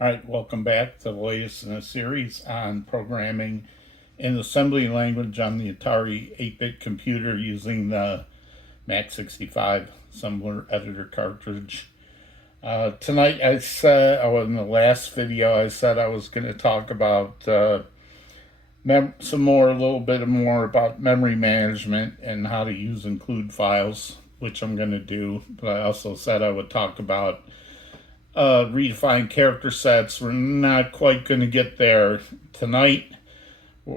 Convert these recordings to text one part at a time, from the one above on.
All right, welcome back to the latest in a series on programming in assembly language on the Atari 8-bit computer using the Mac 65 assembler editor cartridge. Tonight I said, in the last video, I said I was going to talk about a little bit more about memory management and how to use include files, which I'm going to do. But I also said I would talk about redefined character sets. We're not quite going to get there tonight.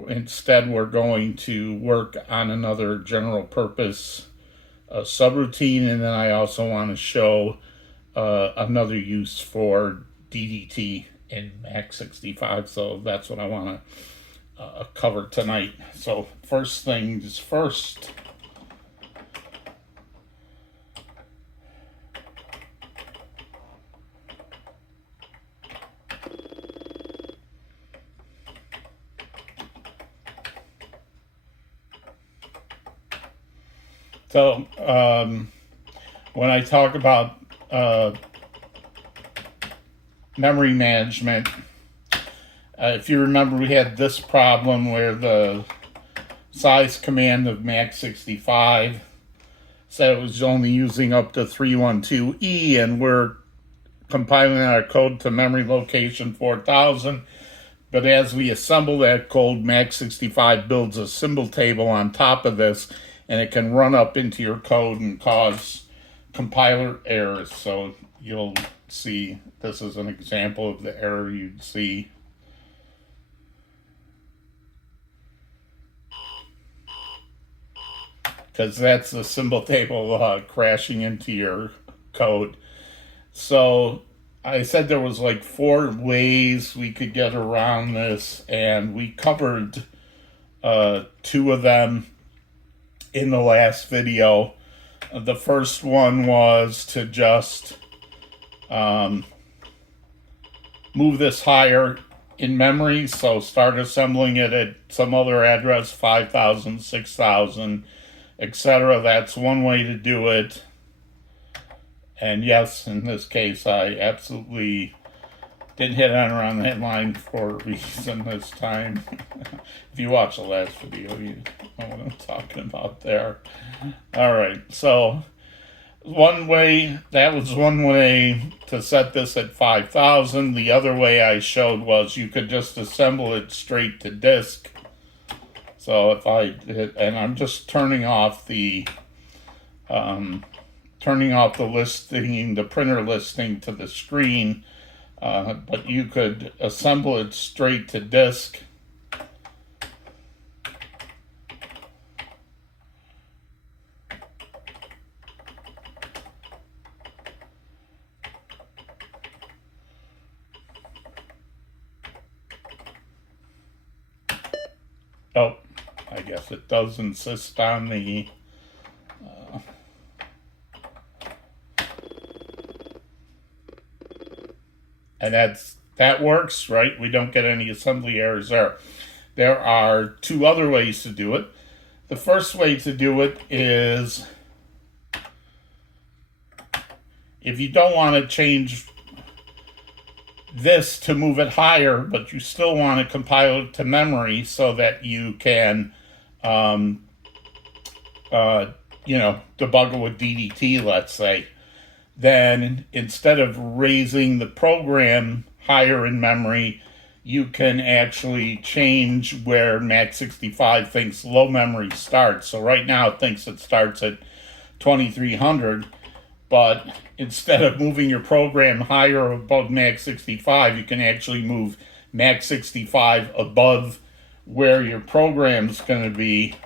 Instead, we're going to work on another general purpose subroutine, and then I also want to show another use for DDT in Mac 65. So that's what I want to cover tonight. So first things first. So when I talk about memory management, if you remember, we had this problem where the size command of Mac 65 said it was only using up to 312E, and we're compiling our code to memory location 4000. But as we assemble that code, Mac 65 builds a symbol table on top of this, and it can run up into your code and cause compiler errors. So you'll see this is an example of the error you'd see. Because that's the symbol table crashing into your code. So I said there was like 4 ways we could get around this, and we covered 2 of them in the last video. The first one was to just move this higher in memory, so start assembling it at some other address, 5000, 6000, etc. That's one way to do it. And yes, in this case, I absolutely didn't hit on around the headline for a reason this time. If you watch the last video, you know what I'm talking about there. All right, so that was one way to set this at 5000. The other way I showed was you could just assemble it straight to disk. So if I hit, and I'm just turning off the listing, the printer listing to the screen, but you could assemble it straight to disk. Oh, I guess it does insist on the and that works, right? We don't get any assembly errors there. There are 2 other ways to do it. The first way to do it is if you don't want to change this to move it higher, but you still want to compile it to memory so that you can, debug it with DDT, let's say. Then instead of raising the program higher in memory, you can actually change where Mac 65 thinks low memory starts. So right now it thinks it starts at 2300, but instead of moving your program higher above Mac 65, you can actually move Mac 65 above where your program's going to be.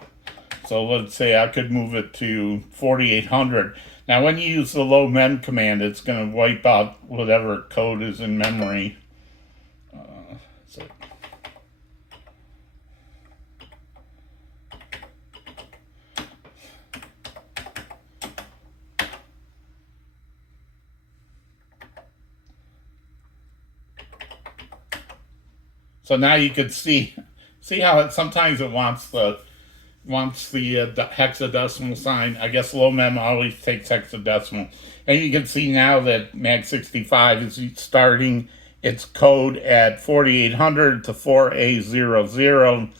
So let's say I could move it to 4800. Now when you use the low mem command, it's going to wipe out whatever code is in memory. So now you could see how sometimes it wants the hexadecimal sign. I guess low mem always takes hexadecimal. And you can see now that Mac 65 is starting its code at 4800 to 4A00.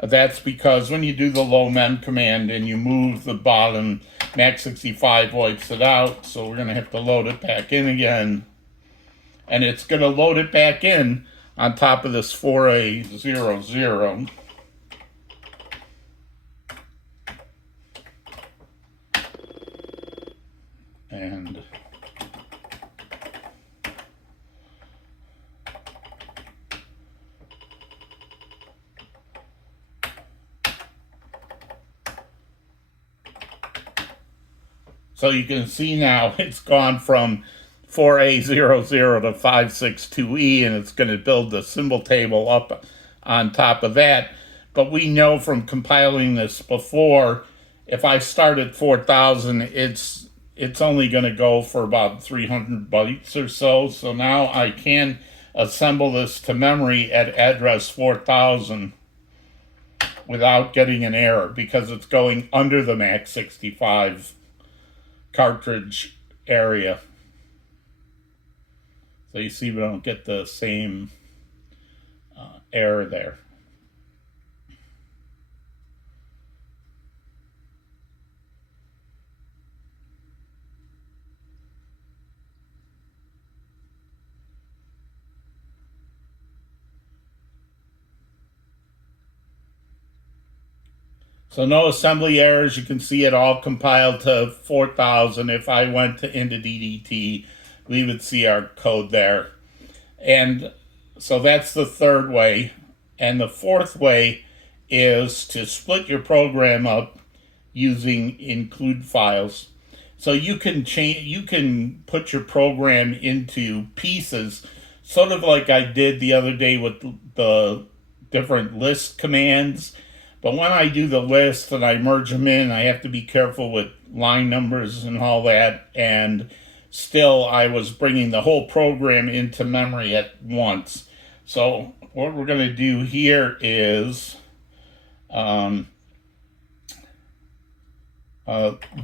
That's because when you do the low mem command and you move the bottom, Max65 wipes it out. So we're going to have to load it back in again. And it's going to load it back in on top of this 4A00. And so you can see now it's gone from 4A00 to 562E, and it's going to build the symbol table up on top of that. But we know from compiling this before, if I start at 4000, it's only going to go for about 300 bytes or so. So now I can assemble this to memory at address 4000 without getting an error, because it's going under the Max65 cartridge area. So you see we don't get the same error there. So no assembly errors. You can see it all compiled to 4000. If I went into DDT, we would see our code there. And so that's the third way. And the fourth way is to split your program up using include files. So you can put your program into pieces, sort of like I did the other day with the different list commands. But when I do the list and I merge them in, I have to be careful with line numbers and all that. And still, I was bringing the whole program into memory at once. So what we're going to do here is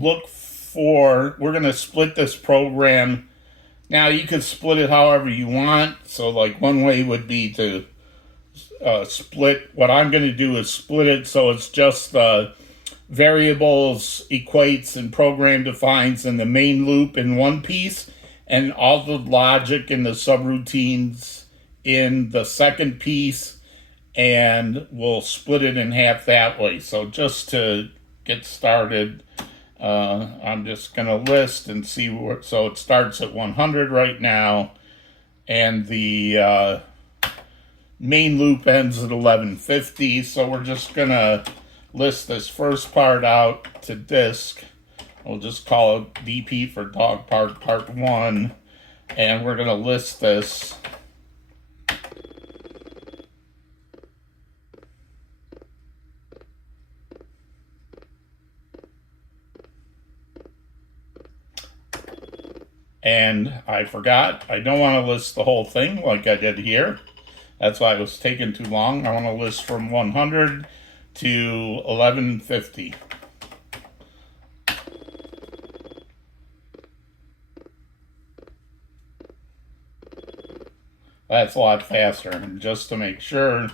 look for, we're going to split this program. Now, you can split it however you want. So like one way would be to split. What I'm going to do is split it so it's just the variables, equates, and program defines in the main loop in one piece, and all the logic and the subroutines in the second piece, and we'll split it in half that way. So just to get started, I'm just going to list and see where, so it starts at 100 right now, and the main loop ends at 1150. So we're just going to list this first part out to disk. We'll just call it DP for dog part 1. And we're going to list this. And I forgot, I don't want to list the whole thing like I did here. That's why it was taking too long. I want to list from 100 to 1150. That's a lot faster. And just to make sure,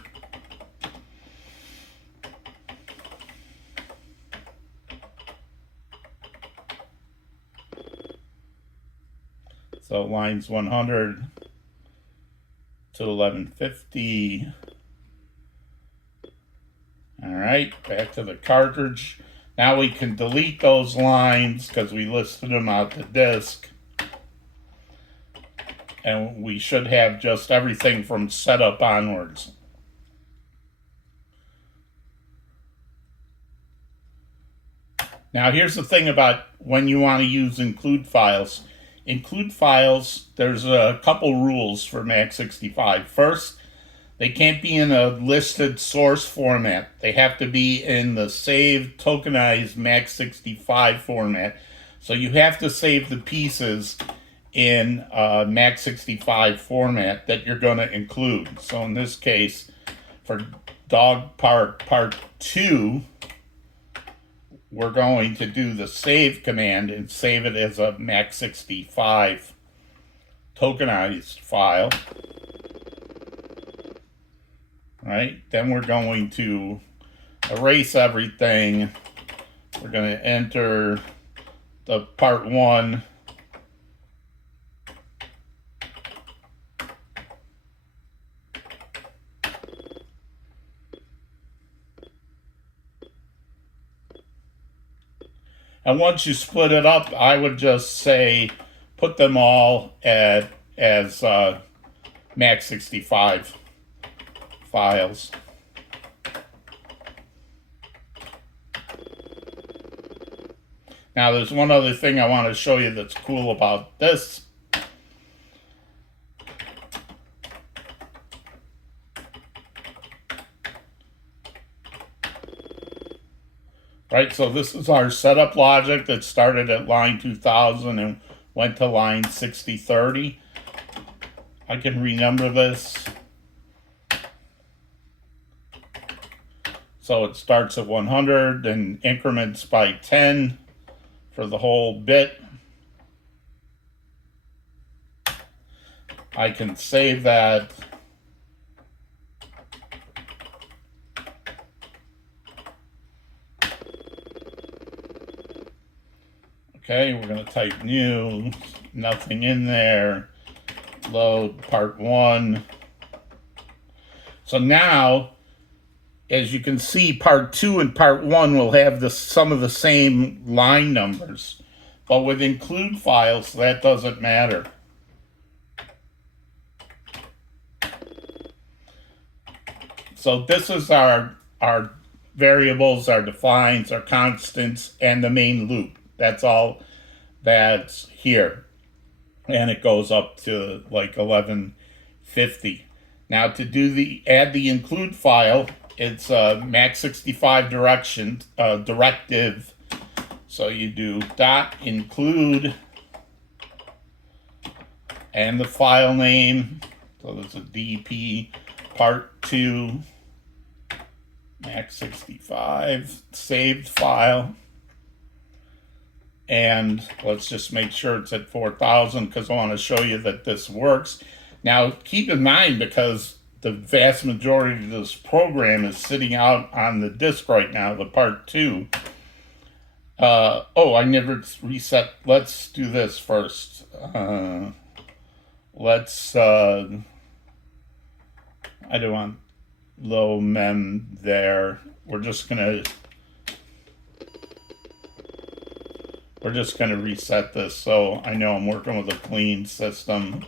so lines 100 to 1150. All right, back to the cartridge. Now we can delete those lines because we listed them out to disk. And we should have just everything from setup onwards. Now here's the thing about when you want to use include files. Include files, there's a couple rules for Max65. First, they can't be in a listed source format. They have to be in the saved tokenized Max65 format. So you have to save the pieces in Max65 format that you're going to include. So in this case, for dog part 2, we're going to do the save command and save it as a Max65 tokenized file. right? Then we're going to erase everything. We're going to enter the part 1. And once you split it up, I would just say put them all as Max65 files. Now there's one other thing I want to show you that's cool about this. Right, so this is our setup logic that started at line 2000 and went to line 6030. I can renumber this. So it starts at 100 and increments by 10 for the whole bit. I can save that. Okay, we're going to type new, nothing in there, load part 1. So now, as you can see, part 2 and part 1 will have some of the same line numbers. But with include files, that doesn't matter. So this is our variables, our defines, our constants, and the main loop. That's all that's here. And it goes up to like 1150. Now to add the include file, it's a Max65 directive. So you do .include and the file name. So there's a DP part 2 Max65 saved file. And let's just make sure it's at 4000 because I want to show you that this works. Now, keep in mind, because the vast majority of this program is sitting out on the disk right now, the part 2. Oh, I never reset. Let's do this first. I don't want low mem there. We're just gonna reset this so I know I'm working with a clean system.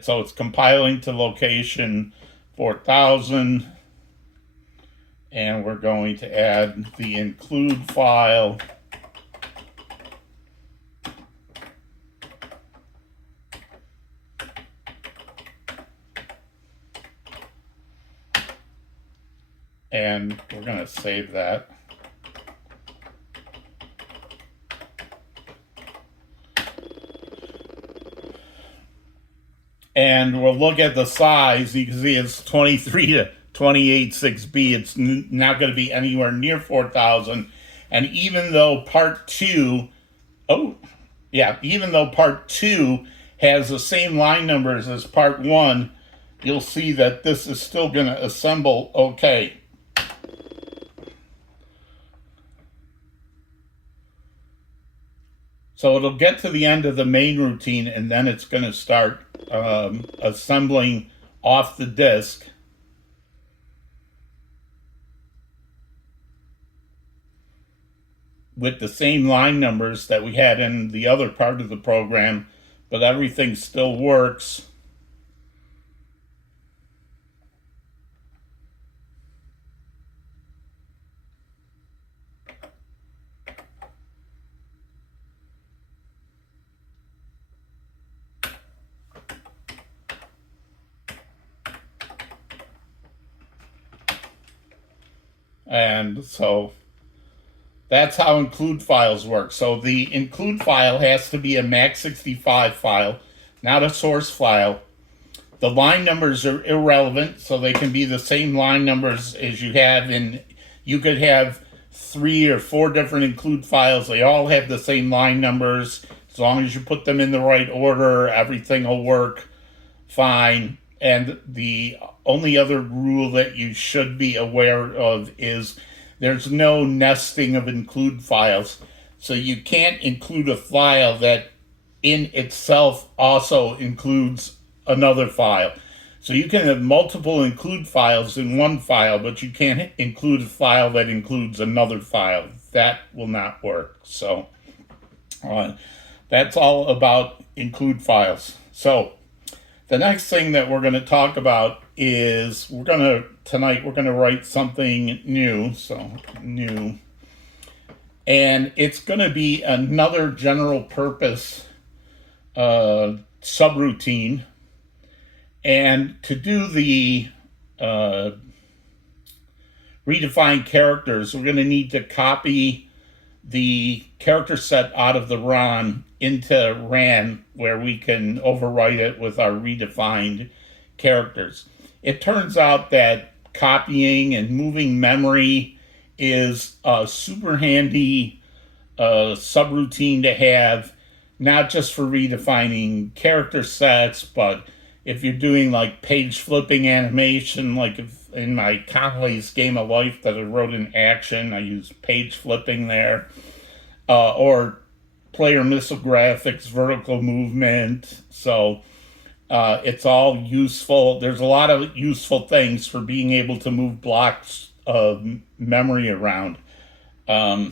So it's compiling to location 4000, and we're going to add the include file. And we're going to save that. And we'll look at the size. You can see it's 23 to 28.6B. It's not going to be anywhere near 4000. And even though part 2, even though part 2 has the same line numbers as part 1, you'll see that this is still going to assemble okay. So it'll get to the end of the main routine, and then it's going to start assembling off the disk. With the same line numbers that we had in the other part of the program, but everything still works. And so that's how include files work. So the include file has to be a Max65 file, not a source file. The line numbers are irrelevant, so they can be the same line numbers as you have in. You could have 3 or 4 different include files. They all have the same line numbers. As long as you put them in the right order, everything will work fine. And the only other rule that you should be aware of is there's no nesting of include files. So you can't include a file that in itself also includes another file. So you can have multiple include files in one file, but you can't include a file that includes another file. That will not work. So that's all about include files. So the next thing that we're going to talk about is tonight we're going to write something new. So new. And it's going to be another general purpose subroutine. And to do the redefined characters, we're going to need to copy the character set out of the ROM into RAM, where we can overwrite it with our redefined characters. It turns out that copying and moving memory is a super handy subroutine to have, not just for redefining character sets, but if you're doing like page flipping animation, like if in my Conley's Game of Life that I wrote in Action, I use page flipping there, or player missile graphics, vertical movement. So it's all useful. There's a lot of useful things for being able to move blocks of memory around. Now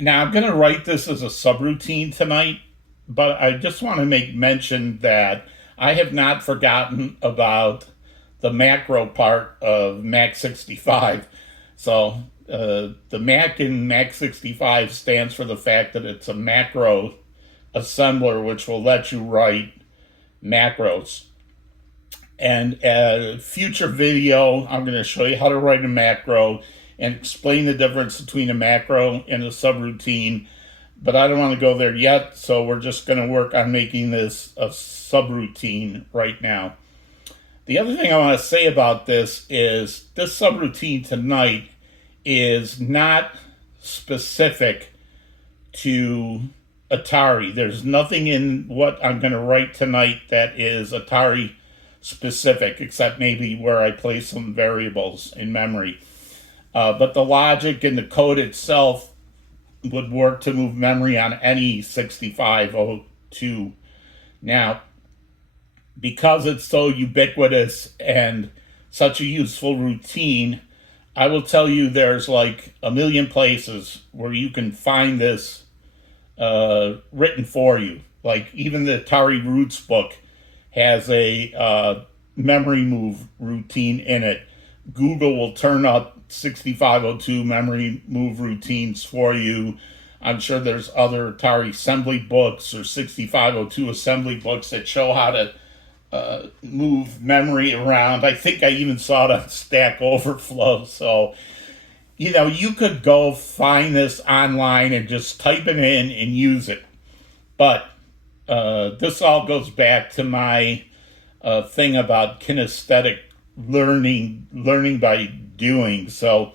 I'm going to write this as a subroutine tonight, but I just want to make mention that I have not forgotten about the macro part of Mac 65. So the Mac in Mac 65 stands for the fact that it's a macro assembler, which will let you write macros. And a future video, I'm going to show you how to write a macro and explain the difference between a macro and a subroutine. But I don't want to go there yet, so we're just going to work on making this a subroutine right now. The other thing I want to say about this is this subroutine tonight is not specific to Atari. There's nothing in what I'm going to write tonight that is Atari specific, except maybe where I place some variables in memory. But the logic and the code itself would work to move memory on any 6502. Now, because it's so ubiquitous and such a useful routine, I will tell you there's like a million places where you can find this written for you. Like even the Atari Roots book has a memory move routine in it. Google will turn up 6502 memory move routines for you. I'm sure there's other Atari assembly books or 6502 assembly books that show how to move memory around. I think I even saw it on Stack Overflow. So, you could go find this online and just type it in and use it. But this all goes back to my thing about kinesthetic learning by doing. So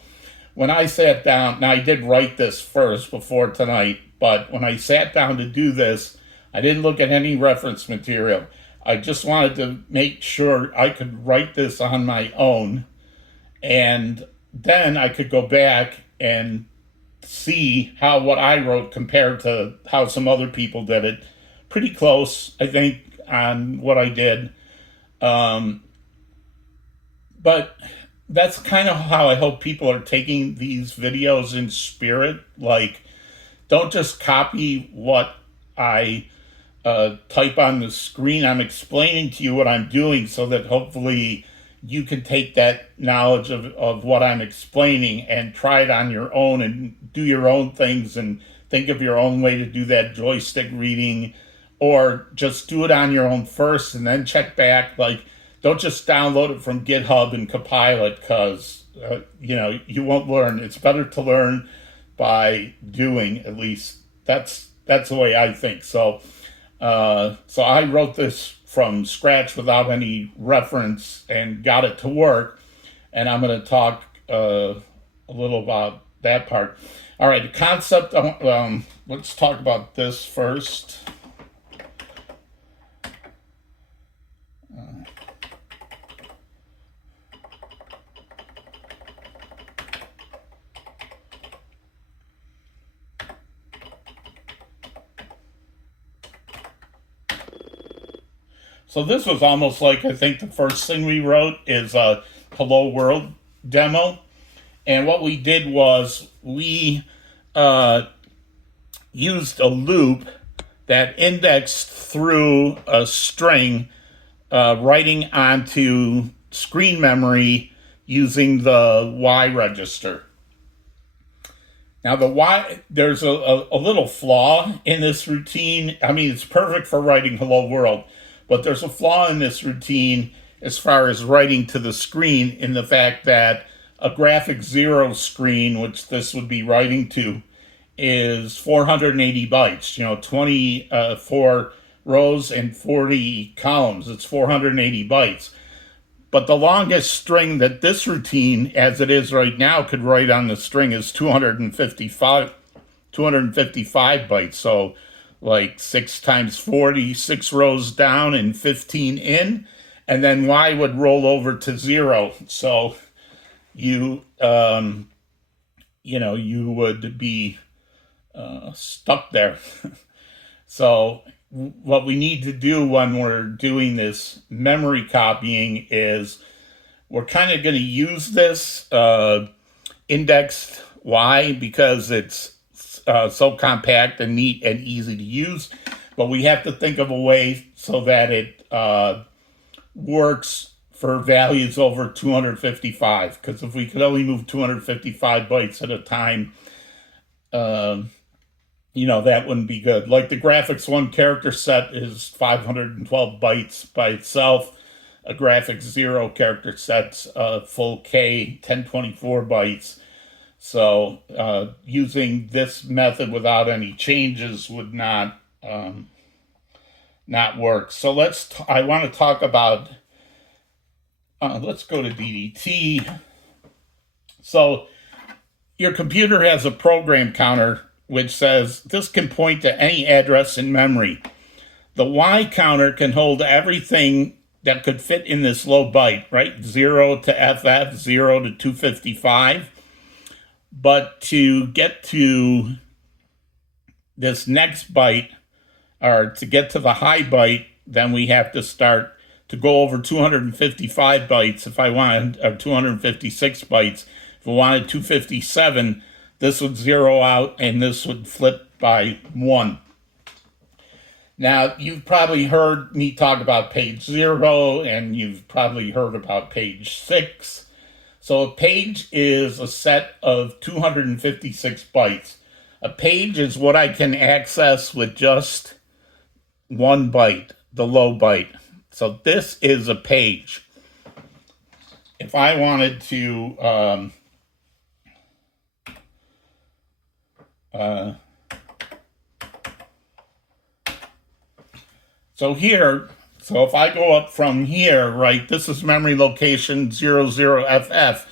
when I sat down, now I did write this first before tonight, but when I sat down to do this, I didn't look at any reference material. I just wanted to make sure I could write this on my own, and then I could go back and see how what I wrote compared to how some other people did it. Pretty close, I think, on what I did. But that's kind of how I hope people are taking these videos in spirit. Like, don't just copy what I type on the screen. I'm explaining to you what I'm doing so that hopefully you can take that knowledge of what I'm explaining and try it on your own and do your own things and think of your own way to do that joystick reading, or just do it on your own first and then check back. Like, don't just download it from GitHub and compile it, because you won't learn. It's better to learn by doing. At least that's the way I think. So So I wrote this from scratch without any reference and got it to work. And I'm going to talk a little about that part. All right, the concept, let's talk about this first. So this was almost like, I think the first thing we wrote is a Hello World demo. And what we did was we used a loop that indexed through a string, writing onto screen memory using the Y register. Now there's a little flaw in this routine. I mean, it's perfect for writing Hello World, but there's a flaw in this routine as far as writing to the screen, in the fact that a graphic 0 screen, which this would be writing to, is 480 bytes, 24 rows and 40 columns. It's 480 bytes. But the longest string that this routine, as it is right now, could write on the string is 255 bytes. So like 6 times 40, 6 rows down and 15 in, and then Y would roll over to 0. So you would be stuck there. So what we need to do when we're doing this memory copying is we're kind of going to use this indexed Y because it's so compact and neat and easy to use, but we have to think of a way so that it works for values over 255, because if we could only move 255 bytes at a time, that wouldn't be good. Like the graphics 1 character set is 512 bytes by itself. A graphics 0 character set's full K, 1024 bytes. So using this method without any changes would not work. So I want to talk about, let's go to DDT. So your computer has a program counter which says this can point to any address in memory. The Y counter can hold everything that could fit in this low byte, right? 0 to FF, 0 to 255. But to get to this next byte, or to get to the high byte, then we have to start to go over 255 bytes if I wanted, or 256 bytes. If I wanted 257, this would zero out and this would flip by 1. Now, you've probably heard me talk about page 0, and you've probably heard about page 6. So a page is a set of 256 bytes. A page is what I can access with just 1 byte, the low byte. So this is a page. If I wanted to so if I go up from here, right, this is memory location 00FF.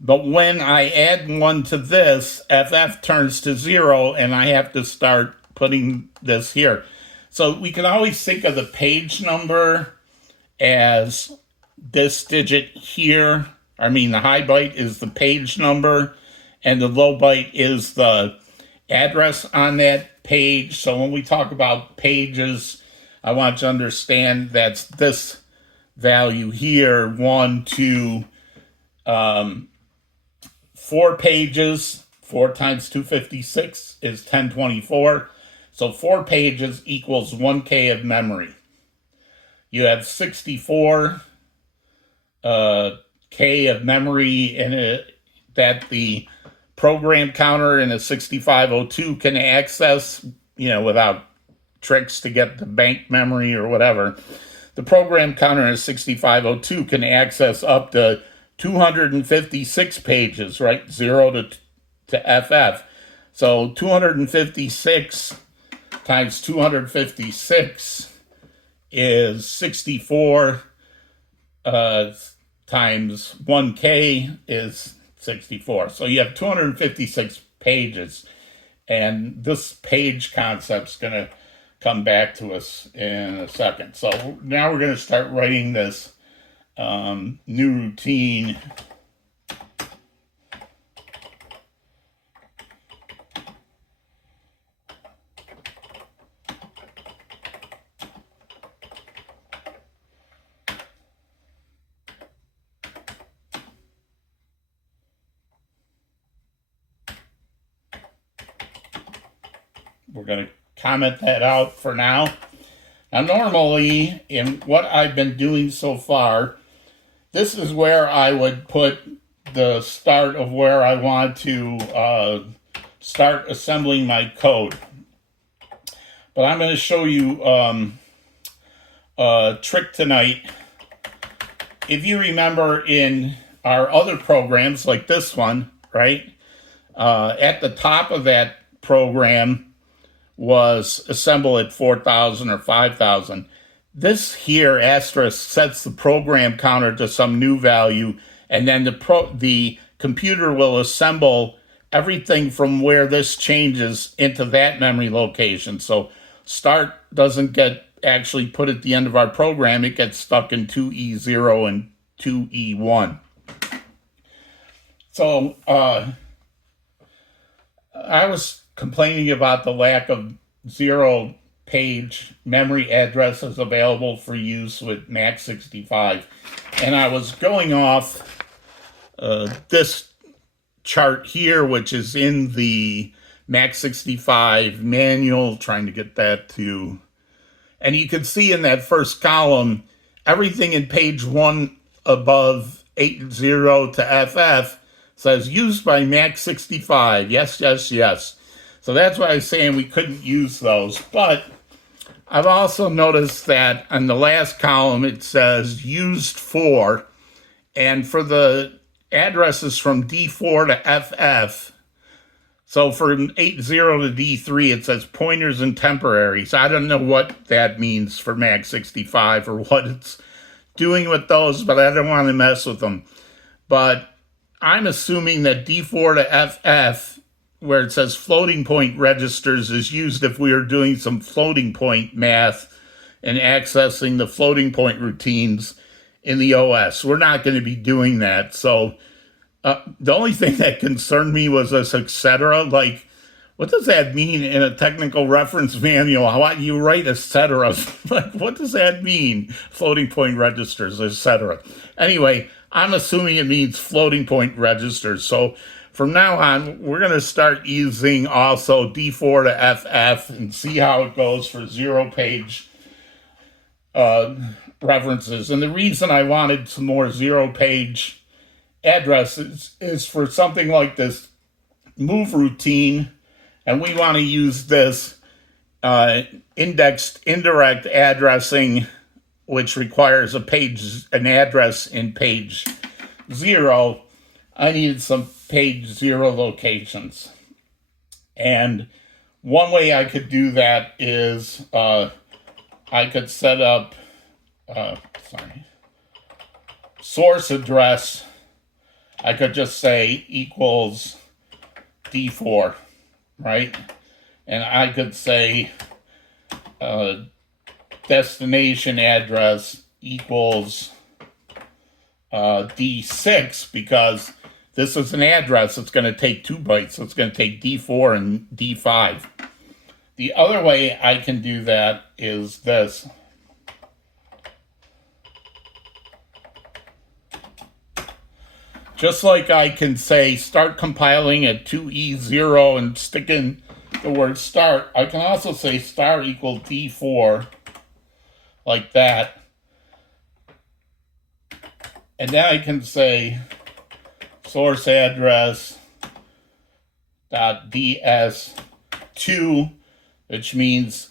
But when I add 1 to this, FF turns to 0, and I have to start putting this here. So we can always think of the page number as this digit here. I mean, the high byte is the page number, and the low byte is the address on that page. So when we talk about pages, I want you to understand that's this value here, 1, 2, 4 pages. 4 times 256 is 1024. So 4 pages equals 1K of memory. You have 64 K of memory in it that the program counter in a 6502 can access, without tricks to get the bank memory or whatever. The program counter in a 6502 can access up to 256 pages, right? 0 to FF. So 256 times 256 is 64 times 1K is 64. So you have 256 pages. And this page concept's going to come back to us in a second. So now we're going to start writing this new routine. We're going to comment that out for now. Now, normally, in what I've been doing so far, this is where I would put the start of where I want to start assembling my code. But I'm going to show you a trick tonight. If you remember in our other programs, like this one, right, at the top of that program was assemble at 4,000 or 5,000. This here, asterisk, sets the program counter to some new value, and then the computer will assemble everything from where this changes into that memory location. So start doesn't get actually put at the end of our program. It gets stuck in 2E0 and 2E1. So I was complaining about the lack of 0-page memory addresses available for use with Mac 65. And I was going off this chart here, which is in the Mac 65 manual, trying to get that to... And you can see in that first column, everything in page 1 above 80 to FF says used by Mac 65. Yes, yes, yes. So that's why I was saying we couldn't use those. But I've also noticed that on the last column it says used for, and for the addresses from D4 to FF, so from 80 to D3 it says pointers and temporaries. I don't know what that means for Mac 65 or what it's doing with those, but I don't want to mess with them. But I'm assuming that D4 to FF, where it says floating point registers, is used if we are doing some floating point math and accessing the floating point routines in the OS. We're not going to be doing that. So the only thing that concerned me was this etc. Like, what does that mean in a technical reference manual? How you write etc. Like, what does that mean? Floating point registers, etc. Anyway, I'm assuming it means floating point registers. So from now on, we're going to start using also D4 to FF and see how it goes for 0-page references. And the reason I wanted some more 0-page addresses is for something like this move routine, and we want to use this indexed indirect addressing, which requires an address in page 0. I needed some page 0 locations. And one way I could do that is I could set up source address. I could just say equals D4, right? And I could say destination address equals D6, because this is an address that's going to take 2 bytes, so it's going to take D4 and D5. The other way I can do that is this. Just like I can say start compiling at 2E0 and stick in the word start, I can also say start equal D4, like that. And then I can say source address dot ds2, which means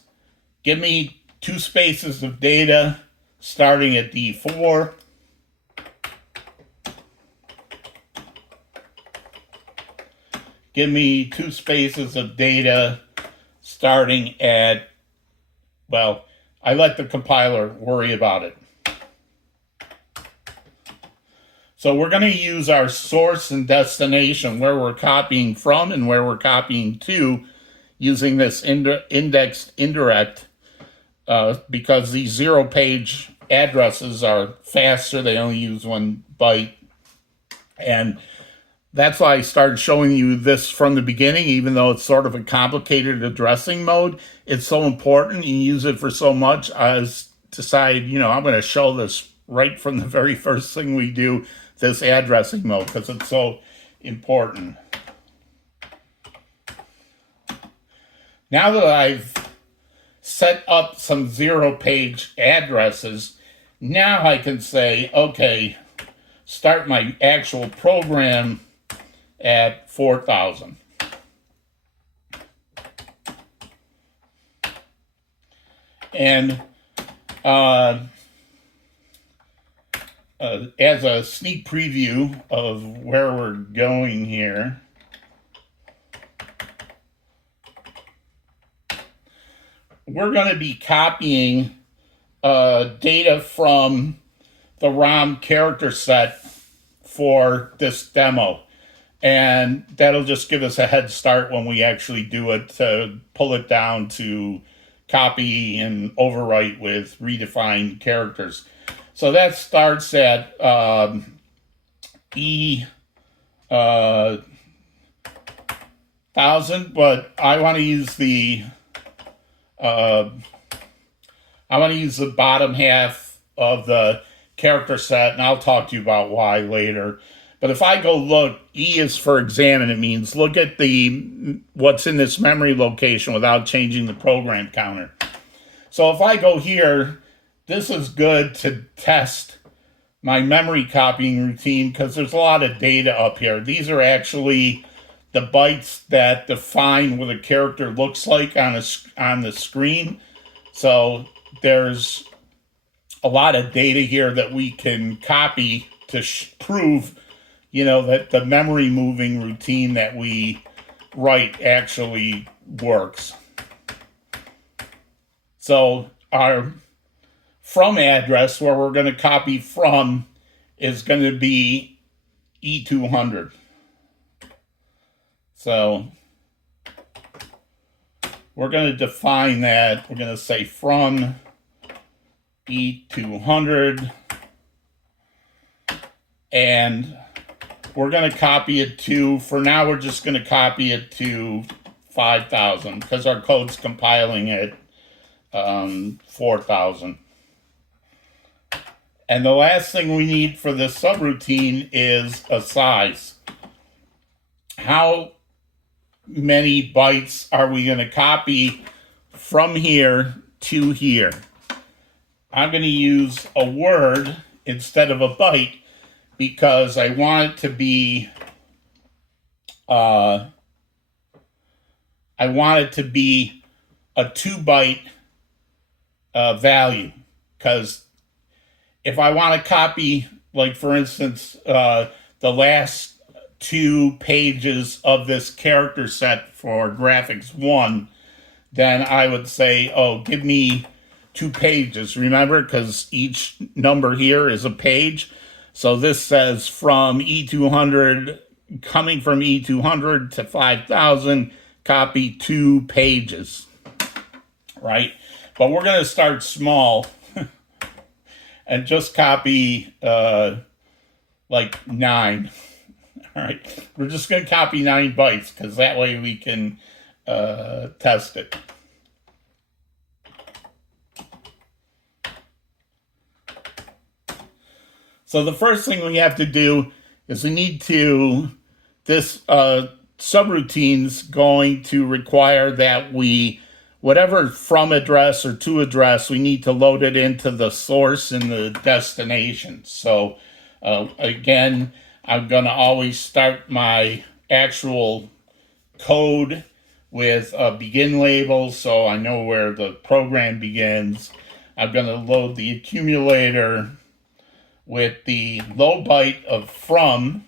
give me 2 spaces of data starting at D4. Give me 2 spaces of data starting at, well, I let the compiler worry about it. So we're going to use our source and destination, where we're copying from and where we're copying to, using this indexed indirect, because these 0-page addresses are faster. They only use 1 byte. And that's why I started showing you this from the beginning, even though it's sort of a complicated addressing mode. It's so important. You use it for so much. I decided, I'm going to show this right from the very first thing we do, this addressing mode, because it's so important. Now that I've set up some 0-page addresses, now I can say, okay, start my actual program at 4,000. And as a sneak preview of where we're going here, we're going to be copying data from the ROM character set for this demo. And that'll just give us a head start when we actually do it, to pull it down to copy and overwrite with redefined characters. So that starts at E1000, but I want to use the bottom half of the character set, and I'll talk to you about why later. But if I go look, E is for examine. It means look at what's in this memory location without changing the program counter. So if I go here, this is good to test my memory copying routine, because there's a lot of data up here. These are actually the bytes that define what a character looks like on the screen. So there's a lot of data here that we can copy to prove, that the memory moving routine that we write actually works. So our from address, where we're going to copy from, is going to be E200. So we're going to define that. We're going to say from E200, and we're going to copy it to, for now we're just going to copy it to 5,000, because our code's compiling at 4,000. And the last thing we need for this subroutine is a size. How many bytes are we going to copy from here to here? I'm going to use a word instead of a byte, because I want it to be a 2-byte value. Because if I want to copy, like for instance, the last 2 pages of this character set for graphics 1, then I would say, give me 2 pages. Remember, because each number here is a page. So this says from E200, coming from E200 to 5,000, copy 2 pages, right? But we're going to start small and just copy like 9. All right, we're just going to copy 9 bytes, because that way we can test it. So the first thing we have to do is this subroutine's going to require that whatever from address or to address, we need to load it into the source and the destination. So again, I'm going to always start my actual code with a begin label, so I know where the program begins. I'm going to load the accumulator with the low byte of from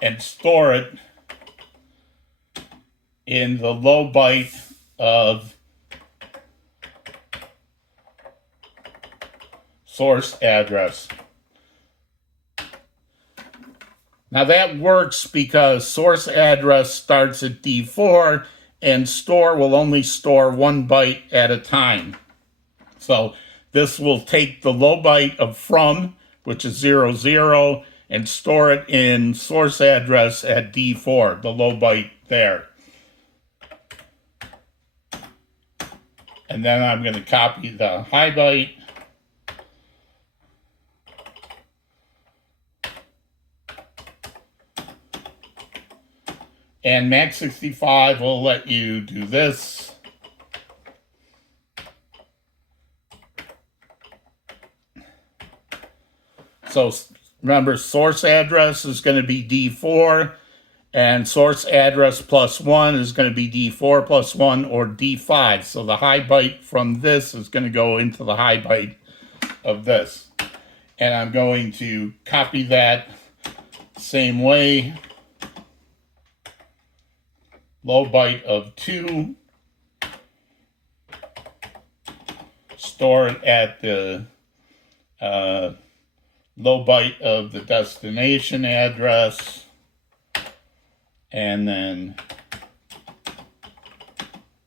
and store it in the low byte of source address. Now that works because source address starts at D4 and store will only store 1 byte at a time. So this will take the low byte of from, which is 00, and store it in source address at D4, the low byte there. And then I'm going to copy the high byte. And Max65 will let you do this. So remember, source address is going to be D4, and source address plus 1 is going to be D4 plus 1 or D5. So the high byte from this is going to go into the high byte of this. And I'm going to copy that same way. Low byte of 2, store it at the low byte of the destination address, and then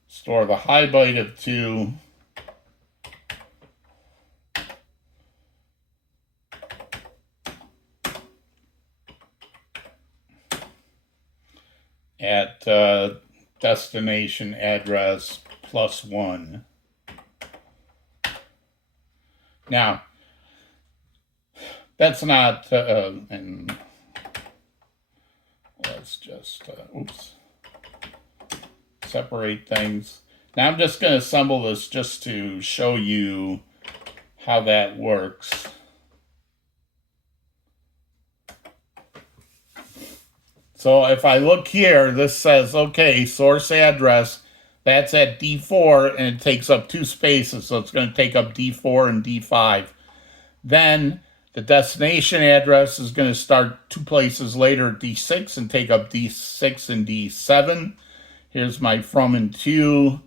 store the high byte of 2 at destination address plus 1. Now, that's not, and let's just, separate things. Now I'm just going to assemble this just to show you how that works. So if I look here, this says, okay, source address, that's at D4, and it takes up 2 spaces, so it's going to take up D4 and D5. Then the destination address is going to start 2 places later at D6 and take up D6 and D7. Here's my from and to.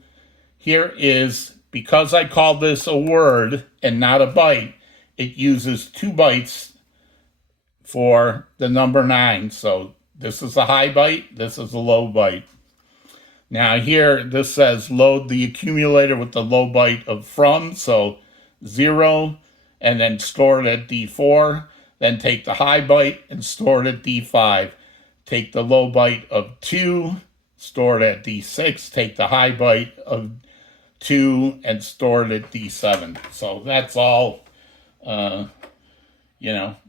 Here is, because I called this a word and not a byte, it uses 2 bytes for the number 9. So this is a high byte, this is a low byte. Now here, this says load the accumulator with the low byte of from, so 0, and then store it at D4. Then take the high byte and store it at D5. Take the low byte of 2, store it at D6. Take the high byte of 2 and store it at D7. So that's all,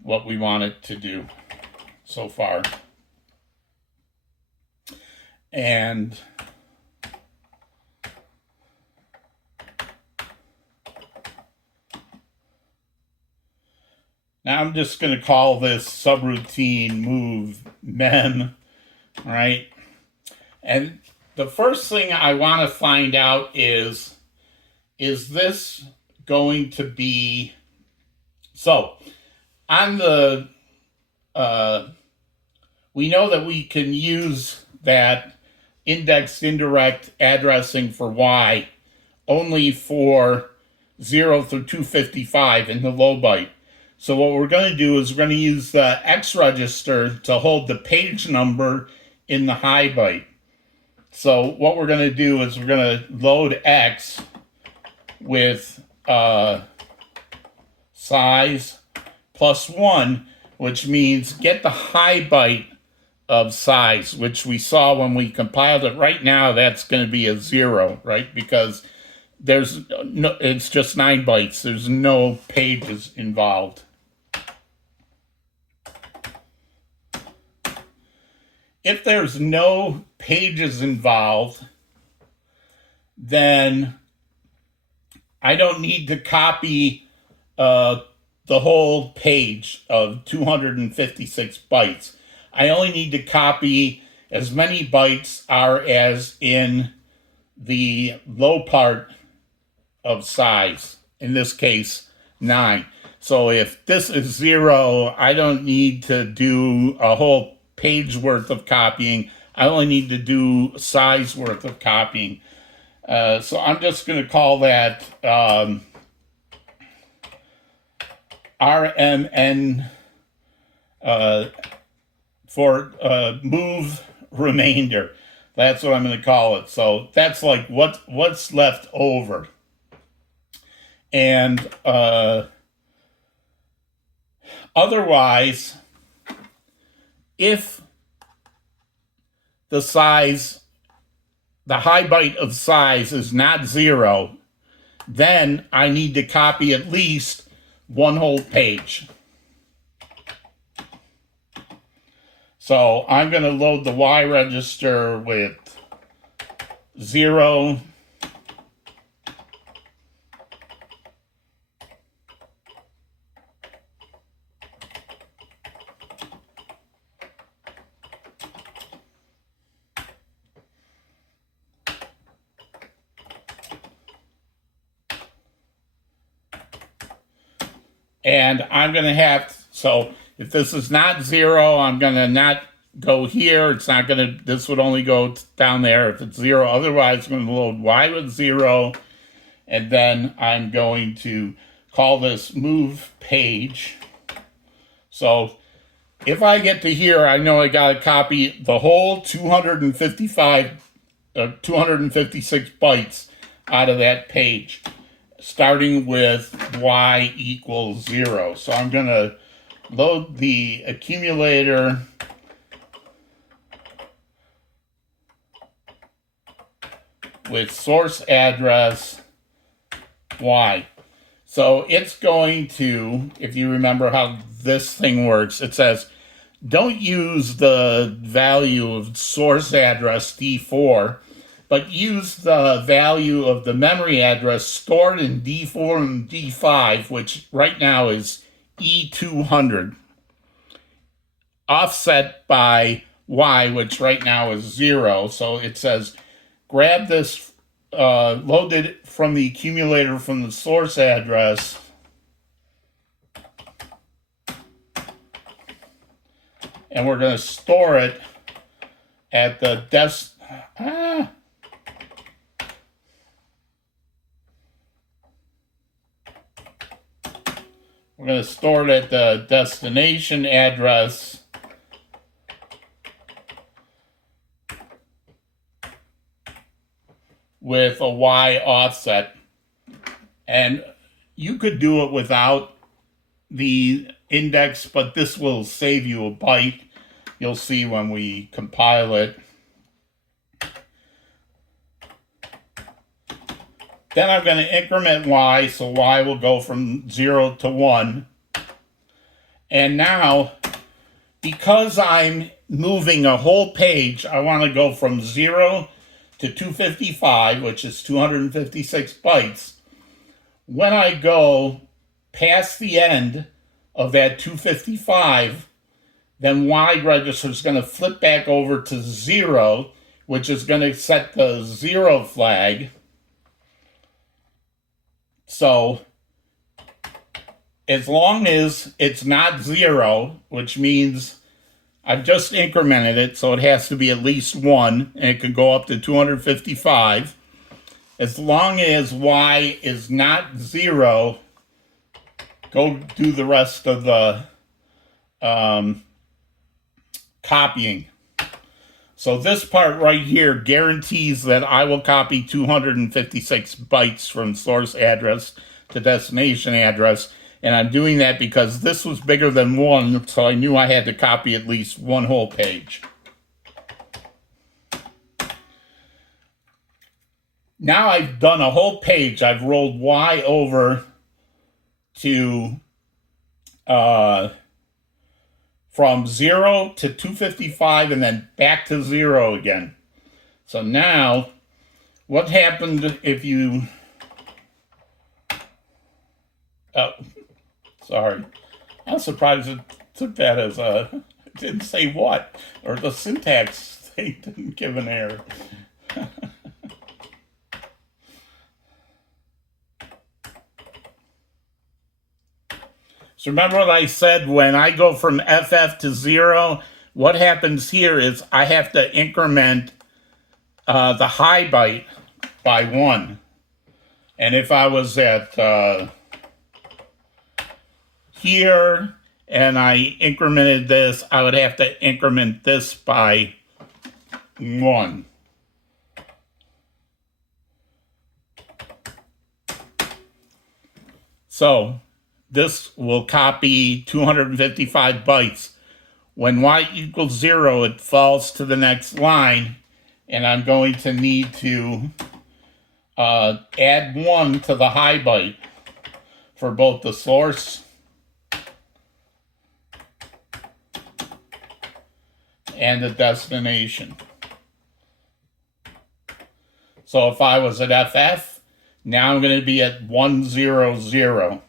what we want it to do so far. And now I'm just going to call this subroutine move mem, right? And the first thing I want to find out is this going to be, so on the, we know that we can use that indexed indirect addressing for Y only for 0 through 255 in the low byte. So what we're going to do is we're going to use the X register to hold the page number in the high byte. So what we're going to do is we're going to load X with size plus 1, which means get the high byte of size, which we saw when we compiled it. Right now, that's going to be a 0, right? Because there's no, it's just 9 bytes. There's no pages involved. If there's no pages involved, then I don't need to copy the whole page of 256 bytes. I only need to copy as many bytes are as in the low part of size, in this case, 9. So if this is 0, I don't need to do a whole page worth of copying. I only need to do size worth of copying. So I'm just going to call that RMN for move remainder. That's what I'm going to call it. So that's like what's left over. And otherwise, if the size, the high byte of size is not 0, then I need to copy at least one whole page. So I'm going to load the Y register with 0, and I'm going to have, so if this is not 0, I'm going to not go here. It's not going to, this would only go down there if it's 0. Otherwise, I'm going to load Y with 0, and then I'm going to call this move page. So if I get to here, I know I got to copy the whole 256 bytes out of that page, starting with Y equals 0. So I'm going to load the accumulator with source address Y. So it's going to, if you remember how this thing works, it says, don't use the value of source address D4, but use the value of the memory address stored in D4 and D5, which right now is E200, offset by Y, which right now is 0. So it says, grab this, load it from the accumulator from the source address, and we're going to store it at the we're going to store it at the destination address with a Y offset. And you could do it without the index, but this will save you a byte. You'll see when we compile it. Then I'm going to increment Y, so Y will go from 0 to 1. And now, because I'm moving a whole page, I want to go from 0 to 255, which is 256 bytes. When I go past the end of that 255, then Y register is going to flip back over to 0, which is going to set the 0 flag. So as long as it's not 0, which means I've just incremented it, so it has to be at least 1, and it can go up to 255. As long as Y is not 0, go do the rest of the copying. So this part right here guarantees that I will copy 256 bytes from source address to destination address. And I'm doing that because this was bigger than 1, so I knew I had to copy at least one whole page. Now I've done a whole page. I've rolled Y over to from 0 to 255 and then back to 0 again. So now, what happened if you... Oh, sorry. I'm surprised it took that as a... It didn't say what, or the syntax thing didn't give an error. So remember what I said, when I go from FF to 0, what happens here is I have to increment the high byte by 1. And if I was at here and I incremented this, I would have to increment this by 1. So this will copy 255 bytes. When y equals 0, it falls to the next line, and I'm going to need to add 1 to the high byte for both the source and the destination. So if I was at FF, now I'm going to be at 100.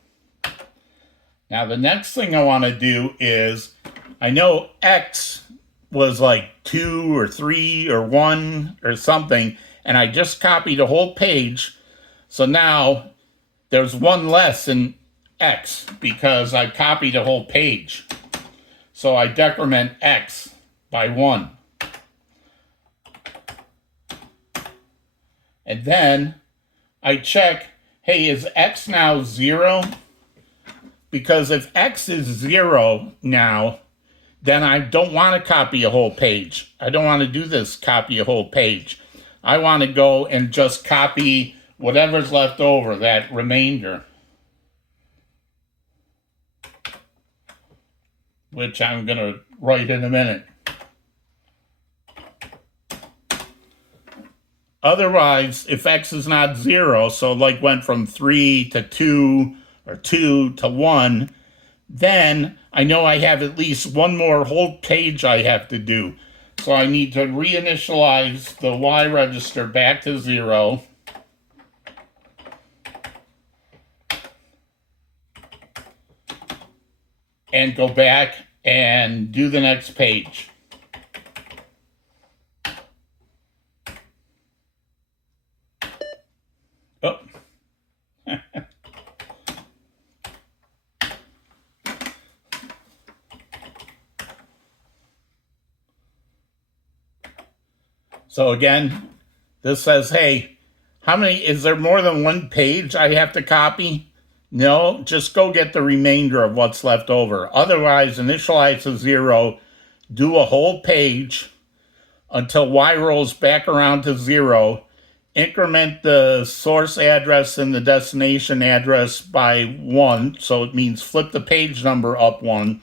Now the next thing I want to do is, I know X was like 2 or 3 or 1 or something, and I just copied a whole page. So now there's 1 less in X because I copied a whole page. So I decrement X by 1. And then I check, hey, is X now 0? Because if X is 0 now, then I don't want to copy a whole page. I don't want to do this, copy a whole page. I want to go and just copy whatever's left over, that remainder, which I'm going to write in a minute. Otherwise, if X is not 0, so like went from 3 to 2 or 2 to 1, then I know I have at least 1 more whole page I have to do. So I need to reinitialize the Y register back to 0. And go back and do the next page. Oh. So again, this says, hey, is there more than 1 page I have to copy? No, just go get the remainder of what's left over. Otherwise, initialize to 0, do a whole page until Y rolls back around to 0, increment the source address and the destination address by 1, so it means flip the page number up 1,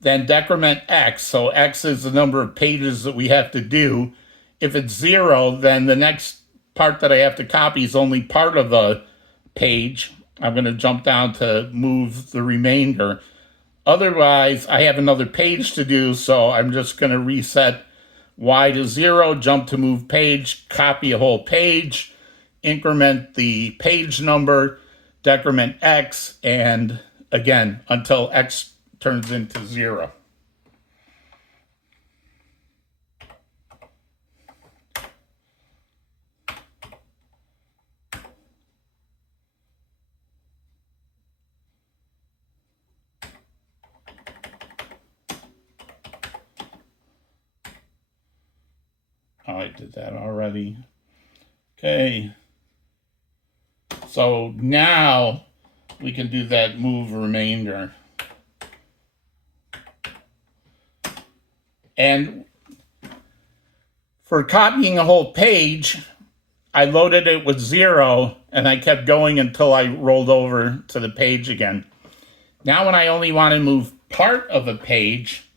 then decrement X, so X is the number of pages that we have to do. If it's 0, then the next part that I have to copy is only part of a page. I'm going to jump down to move the remainder. Otherwise, I have another page to do, so I'm just going to reset Y to 0, jump to move page, copy a whole page, increment the page number, decrement X, and again, until X turns into 0. Oh, I did that already. Okay. So now we can do that move remainder. And for copying a whole page, I loaded it with 0, and I kept going until I rolled over to the page again. Now when I only want to move part of a page,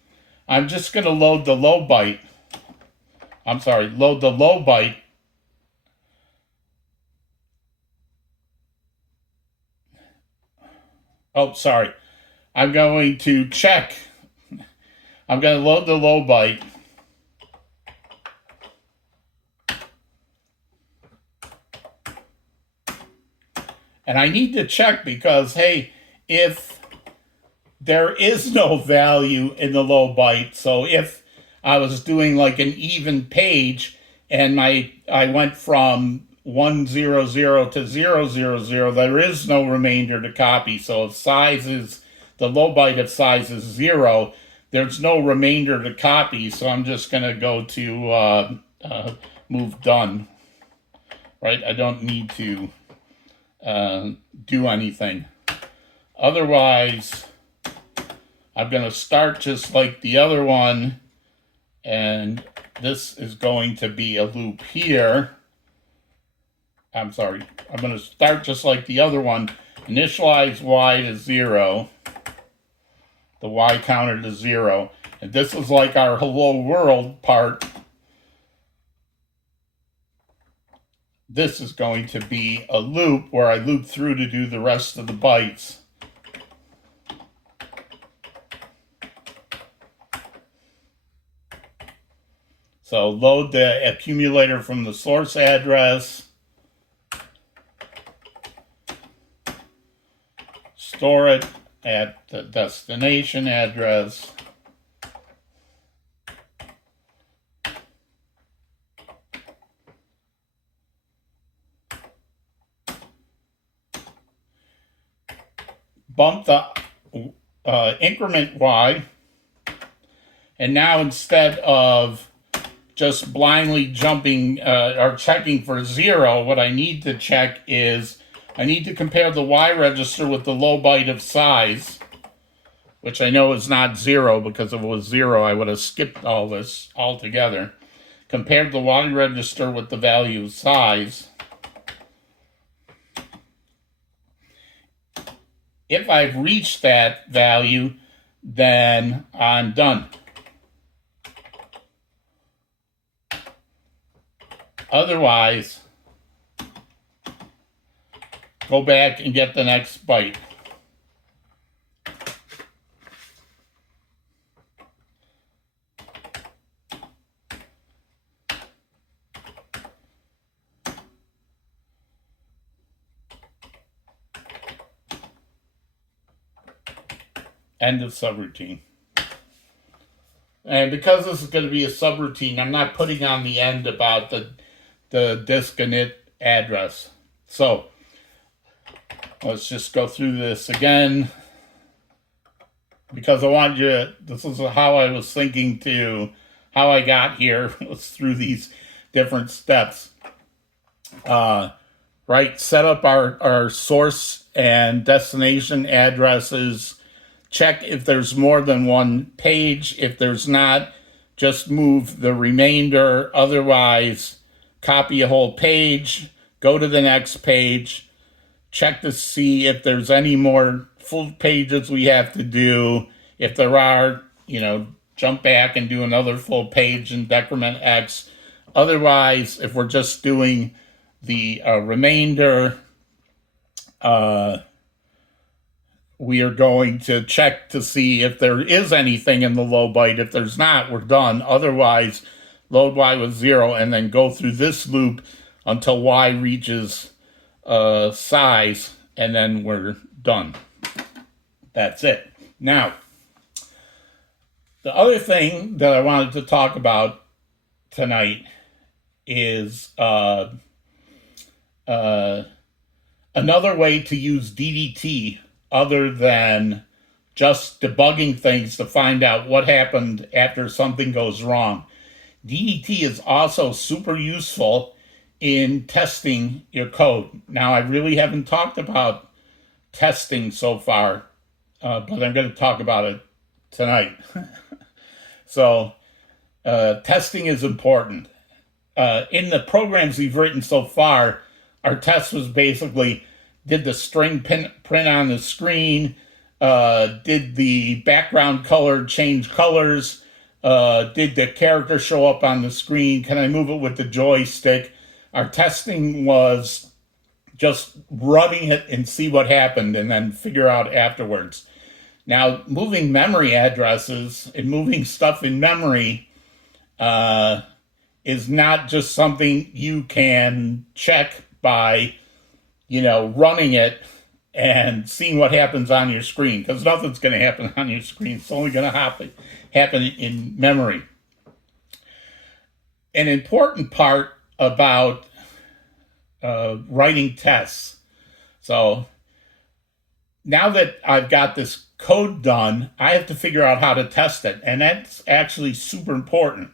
I'm just going to load the low byte. Load the low byte. Oh, sorry. I'm going to check. I'm going to load the low byte. And I need to check because, hey, if there is no value in the low byte, so if I was doing like an even page and I went from 100 to 000, there is no remainder to copy. So if the low byte of size is 0, there's no remainder to copy, so I'm just going to go to move done, right? I don't need to do anything. Otherwise, I'm going to start just like the other one, and this is going to be a loop here. I'm sorry, I'm going to start just like the other one, initialize y to 0, the y counter to 0, and this is like our hello world part. This is going to be a loop where I loop through to do the rest of the bytes. So load the accumulator from the source address, store it at the destination address, bump the increment y, and now instead of just blindly jumping or checking for 0, what I need to check is I need to compare the Y register with the low byte of size, which I know is not 0, because if it was 0, I would have skipped all this altogether. Compare the Y register with the value of size. If I've reached that value, then I'm done. Otherwise, go back and get the next byte. End of subroutine. And because this is going to be a subroutine, I'm not putting on the end about the disk init address. So let's just go through this again, because I want you, this is how I was thinking to, how I got here was through these different steps. Right, set up our source and destination addresses, check if there's more than one page. If there's not, just move the remainder. Otherwise, copy a whole page, go to the next page, check to see if there's any more full pages we have to do. If there are, jump back and do another full page and decrement X. Otherwise, if we're just doing the remainder, we are going to check to see if there is anything in the low byte. If there's not, we're done. Otherwise, load y with 0, and then go through this loop until y reaches size, and then we're done. That's it. Now, the other thing that I wanted to talk about tonight is another way to use DDT other than just debugging things to find out what happened after something goes wrong. DDT is also super useful in testing your code. Now, I really haven't talked about testing so far, but I'm going to talk about it tonight. So, testing is important. In the programs we've written so far, our test was basically, did the string print on the screen? Did the background color change colors? Did the character show up on the screen? Can I move it with the joystick? Our testing was just running it and see what happened and then figure out afterwards. Now, moving memory addresses and moving stuff in memory is not just something you can check by, running it and seeing what happens on your screen, because nothing's going to happen on your screen. It's only going to happen in memory. An important part about writing tests. So now that I've got this code done, I have to figure out how to test it. And that's actually super important,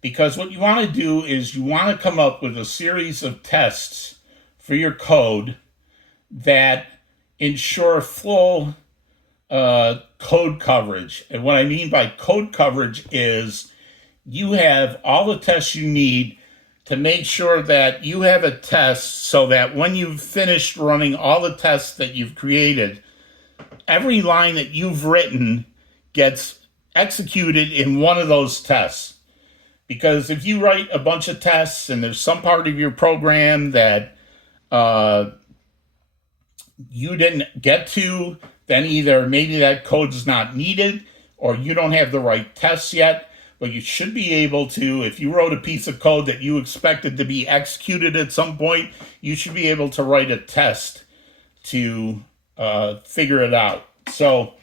because what you want to do is you want to come up with a series of tests for your code that ensure full code coverage. And what I mean by code coverage is you have all the tests you need to make sure that you have a test so that when you've finished running all the tests that you've created, every line that you've written gets executed in one of those tests. Because if you write a bunch of tests and there's some part of your program that you didn't get to, then either maybe that code is not needed or you don't have the right tests yet. But you should be able to, if you wrote a piece of code that you expected to be executed at some point, you should be able to write a test to figure it out. So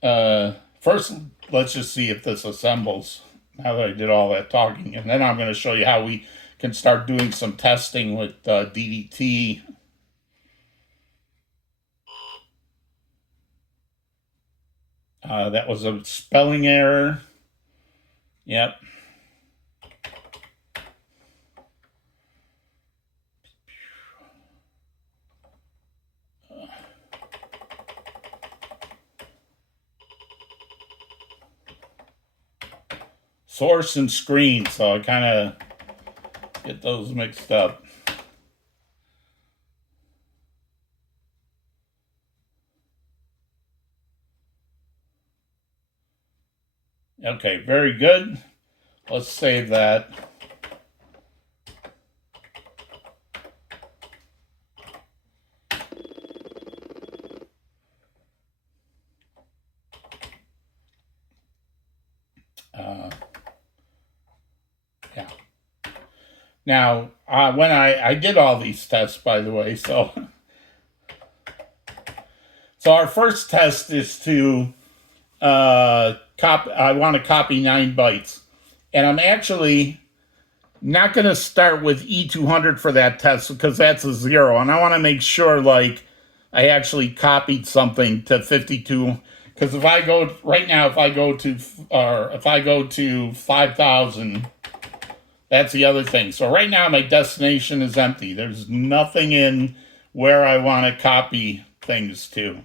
first, let's just see if this assembles now that I did all that talking. And then I'm going to show you how we can start doing some testing with DDT. That was a spelling error. Yep. Source and screen, so I kind of get those mixed up. Okay, very good. Let's save that. Yeah. Now, when I did all these tests, by the way, so our first test is to I want to copy 9 bytes. And I'm actually not going to start with E200 for that test because that's a 0. And I want to make sure, like, I actually copied something to 52. Because if I go, right now, if I go to 5,000, that's the other thing. So right now, my destination is empty. There's nothing in where I want to copy things to.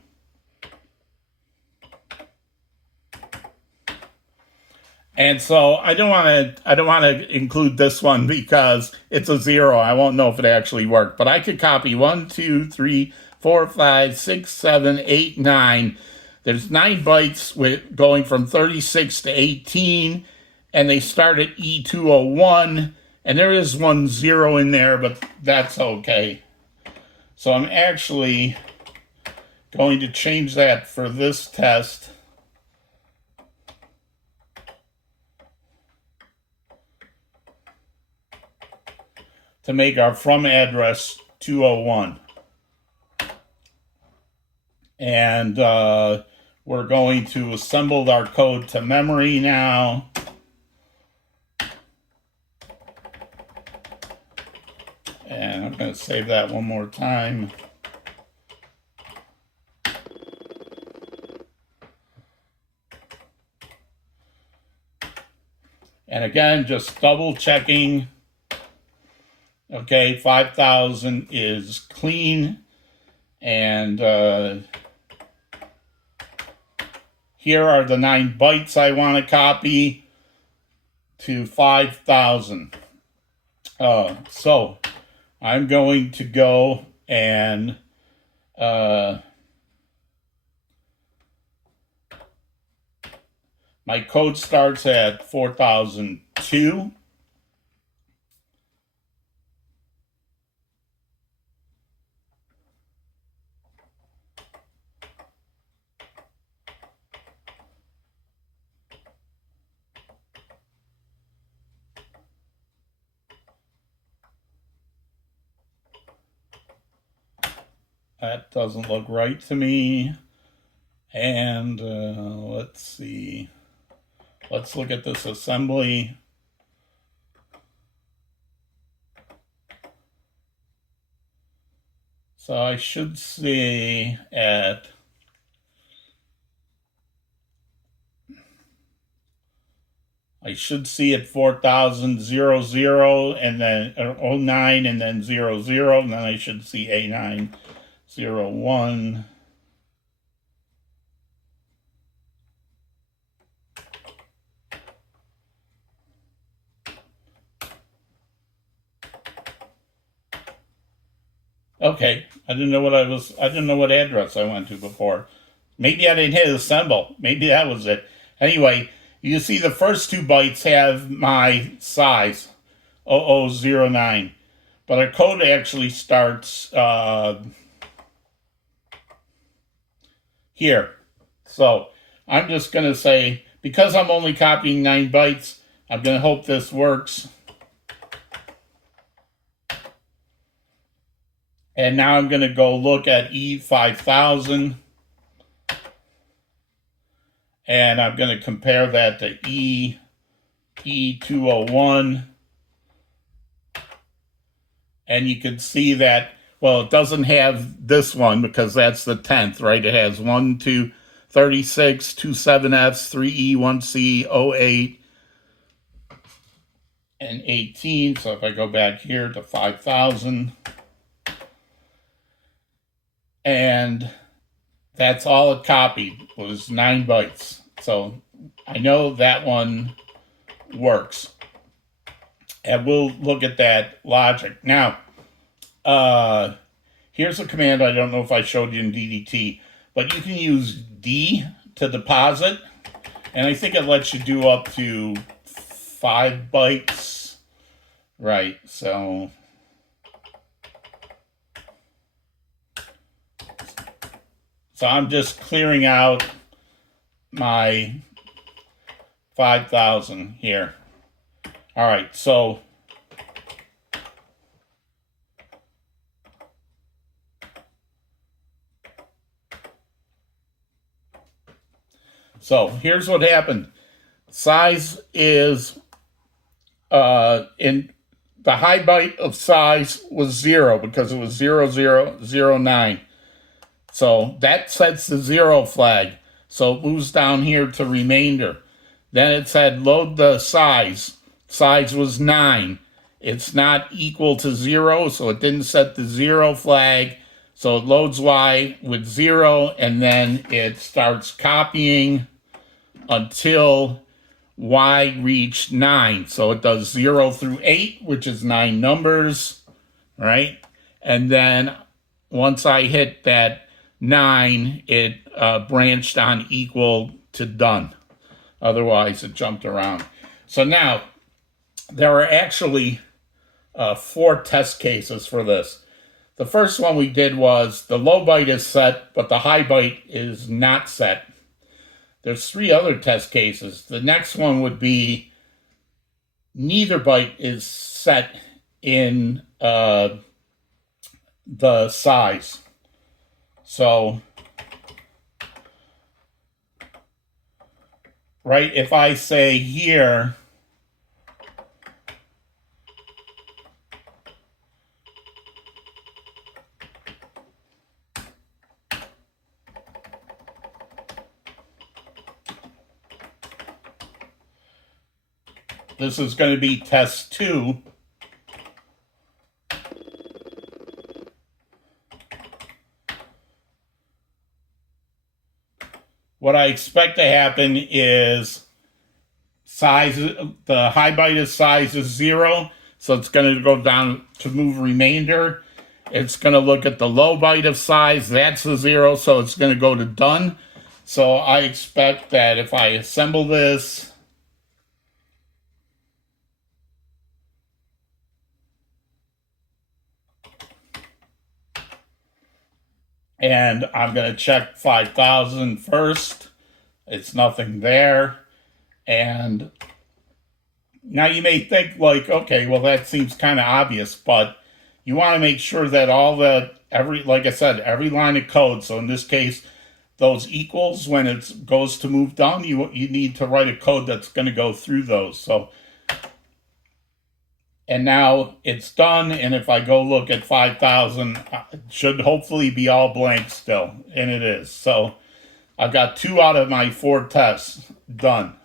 And so I don't want to include this one because it's a 0. I won't know if it actually worked. But I could copy 1, 2, 3, 4, 5, 6, 7, 8, 9. There's 9 bytes going from 36 to 18, and they start at E201, and there is 1 0 in there, but that's okay. So I'm actually going to change that for this test. To make our from address 201. And we're going to assemble our code to memory now. And I'm going to save that one more time. And again, just double checking. Okay, 5,000 is clean. And here are the 9 bytes I want to copy to 5,000. So I'm going to go and my code starts at 4002. That doesn't look right to me. And let's see. Let's look at this assembly. So I should see at I should see it 4000 00 and then 09 and then 00, and then I should see A901. Okay, I didn't know what address I went to before. Maybe I didn't hit assemble. Maybe that was it. Anyway, you see the first 2 bytes have my size, 0009. But our code actually starts here. So I'm just going to say, because I'm only copying 9 bytes, I'm going to hope this works. And now I'm going to go look at E5000. And I'm going to compare that to E201. And you can see that, well, it doesn't have this one because that's the 10th, right? It has 1, 2, 36, 2 7Fs, 3E, 1C, 08, and 18. So if I go back here to 5000, and that's all it copied was 9 bytes. So I know that one works. And we'll look at that logic. Now, here's a command I don't know if I showed you in DDT, but you can use D to deposit, and I think it lets you do up to 5 bytes. Right, so I'm just clearing out my 5000 here. All right, so here's what happened. Size is in the high byte of size was 0 because it was 0009. So that sets the 0 flag. So it moves down here to remainder. Then it said load the size. Size was 9. It's not equal to 0, so it didn't set the 0 flag. So it loads Y with 0, and then it starts copying until Y reached 9. So it does 0 through 8, which is 9 numbers, right? And then once I hit that 9, it branched on equal to done. Otherwise, it jumped around. So now, there are actually 4 test cases for this. The first one we did was the low byte is set, but the high byte is not set. There's 3 other test cases. The next one would be neither byte is set in the size. So, right, if I say here, this is going to be test 2. What I expect to happen is size, the high byte of size is 0, so it's going to go down to move remainder. It's going to look at the low byte of size, that's the 0, so it's going to go to done. So I expect that if I assemble this, and I'm going to check 5000 first. It's nothing there. And now you may think like, okay, well, that seems kind of obvious, but you want to make sure that like I said, every line of code, so in this case, those equals, when it goes to move down, you need to write a code that's going to go through those. So, and now it's done, and if I go look at 5000, it should hopefully be all blank still, and it is. So I've got 2 out of my 4 tests done.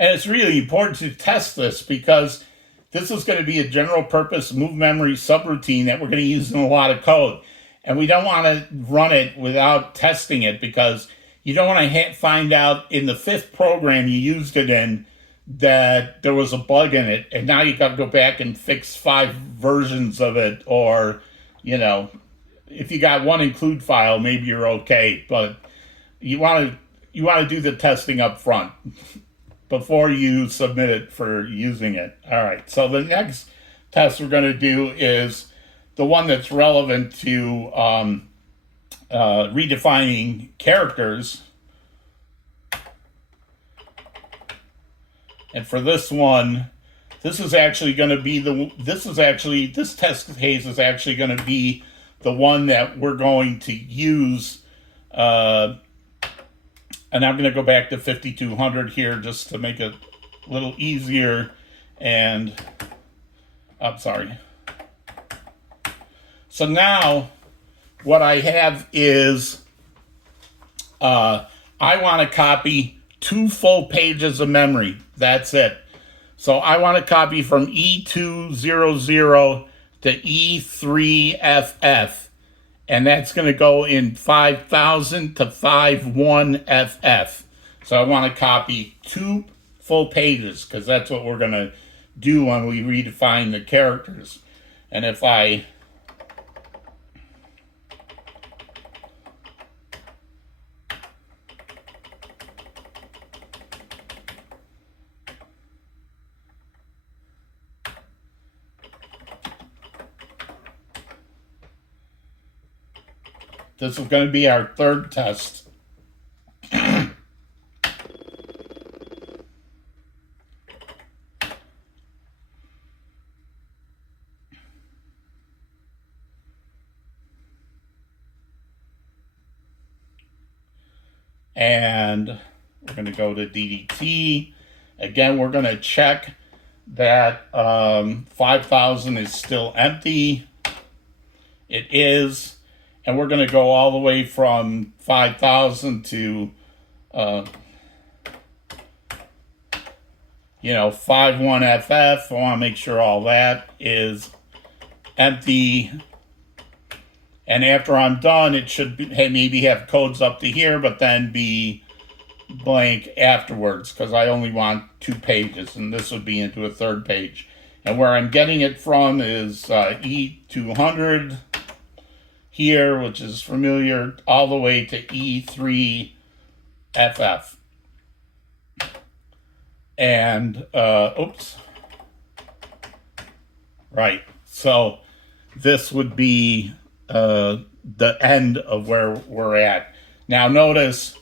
And it's really important to test this because this is going to be a general purpose move memory subroutine that we're going to use in a lot of code. And we don't want to run it without testing it because you don't want to find out in the 5th program you used it in that there was a bug in it. And now you got to go back and fix 5 versions of it. Or, you know, if you got one include file, maybe you're okay. But you want to do the testing up front before you submit it for using it. All right, so the next test we're going to do is the one that's relevant to redefining characters. And for this one, this is actually going to be this test case is actually going to be the one that we're going to use. And I'm going to go back to 5200 here just to make it a little easier. And I'm sorry. So now what I have is I want to copy 2 full pages of memory. That's it. So I want to copy from E200 to E3FF. And that's going to go in 5000 to 51FF. So I want to copy 2 full pages because that's what we're going to do when we redefine the characters. And if I this is going to be our 3rd test. And we're going to go to DDT. Again, we're going to check that 5000 is still empty. It is. And we're going to go all the way from 5000 to, 51FF. I want to make sure all that is empty. And after I'm done, it should be, maybe have codes up to here, but then be blank afterwards because I only want 2 pages, and this would be into a 3rd page. And where I'm getting it from is E200 here, which is familiar, all the way to E3FF. And, oops. Right. So this would be the end of where we're at. Now notice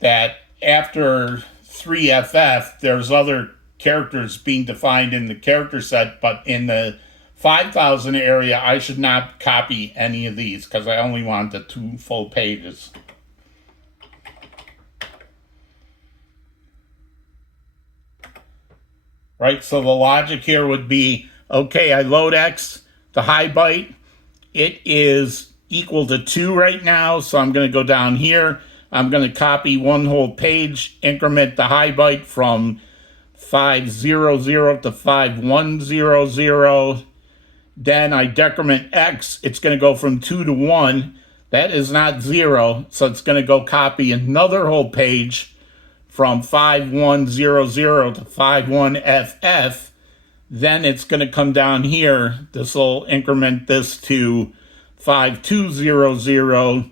that after 3FF, there's other characters being defined in the character set, but in the 5000 area, I should not copy any of these because I only want the 2 full pages. Right, so the logic here would be, okay, I load X, the high byte, it is equal to 2 right now, so I'm going to go down here. I'm going to copy 1 whole page, increment the high byte from 500 to 5100. Then I decrement X, it's going to go from 2 to 1. That is not 0, so it's going to go copy another whole page from 5100 to 51FF. Then it's going to come down here. This will increment this to 5200.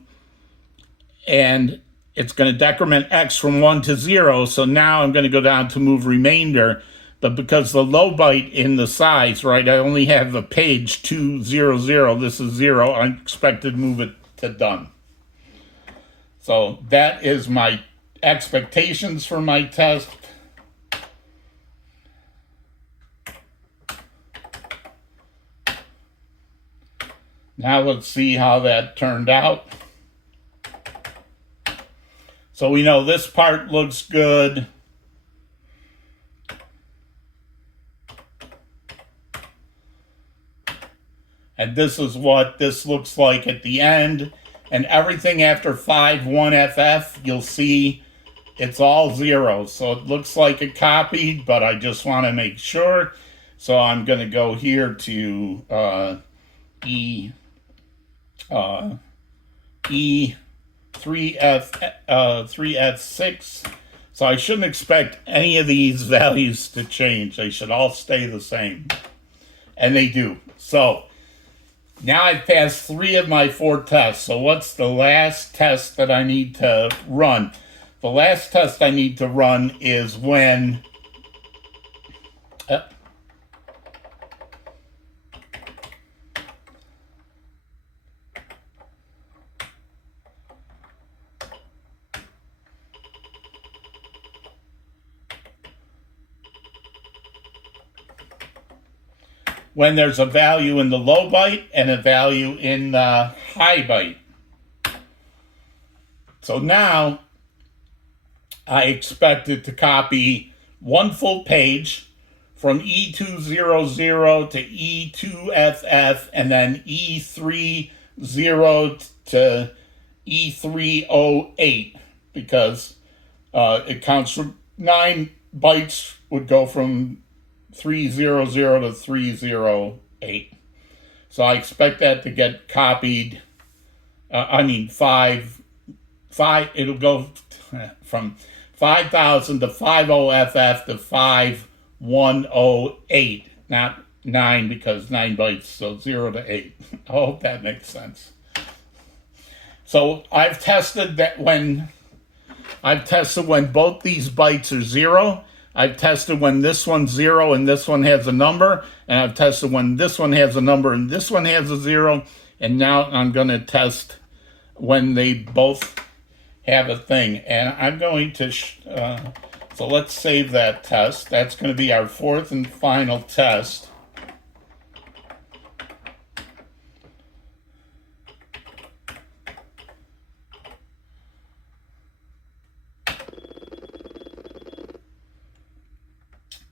And it's going to decrement X from 1 to 0. So now I'm going to go down to move remainder. But because the low byte in the size, right, I only have a page 200. This is 0. I expected to move it to done. So that is my expectations for my test. Now let's see how that turned out. So we know this part looks good. And this is what this looks like at the end. And everything after 51FF, you'll see it's all zeros. So it looks like it copied, but I just want to make sure. So I'm going to go here to E3F6. So I shouldn't expect any of these values to change. They should all stay the same. And they do. So now I've passed 3 of my 4 tests. So what's the last test that I need to run? The last test I need to run is when there's a value in the low byte and a value in the high byte. So now I expect it to copy 1 full page from E200 to E2FF and then E30 to E308 because it counts from 9 bytes would go from 300 to 308. So I expect that to get copied. It'll go from 5000 to 50FF to 5108. Not 9 because 9 bytes, so 0 to 8. I hope that makes sense. So I've tested when both these bytes are 0. I've tested when this one's 0 and this one has a number, and I've tested when this one has a number and this one has a 0, and now I'm going to test when they both have a thing. And I'm going to, so let's save that test. That's going to be our 4th and final test.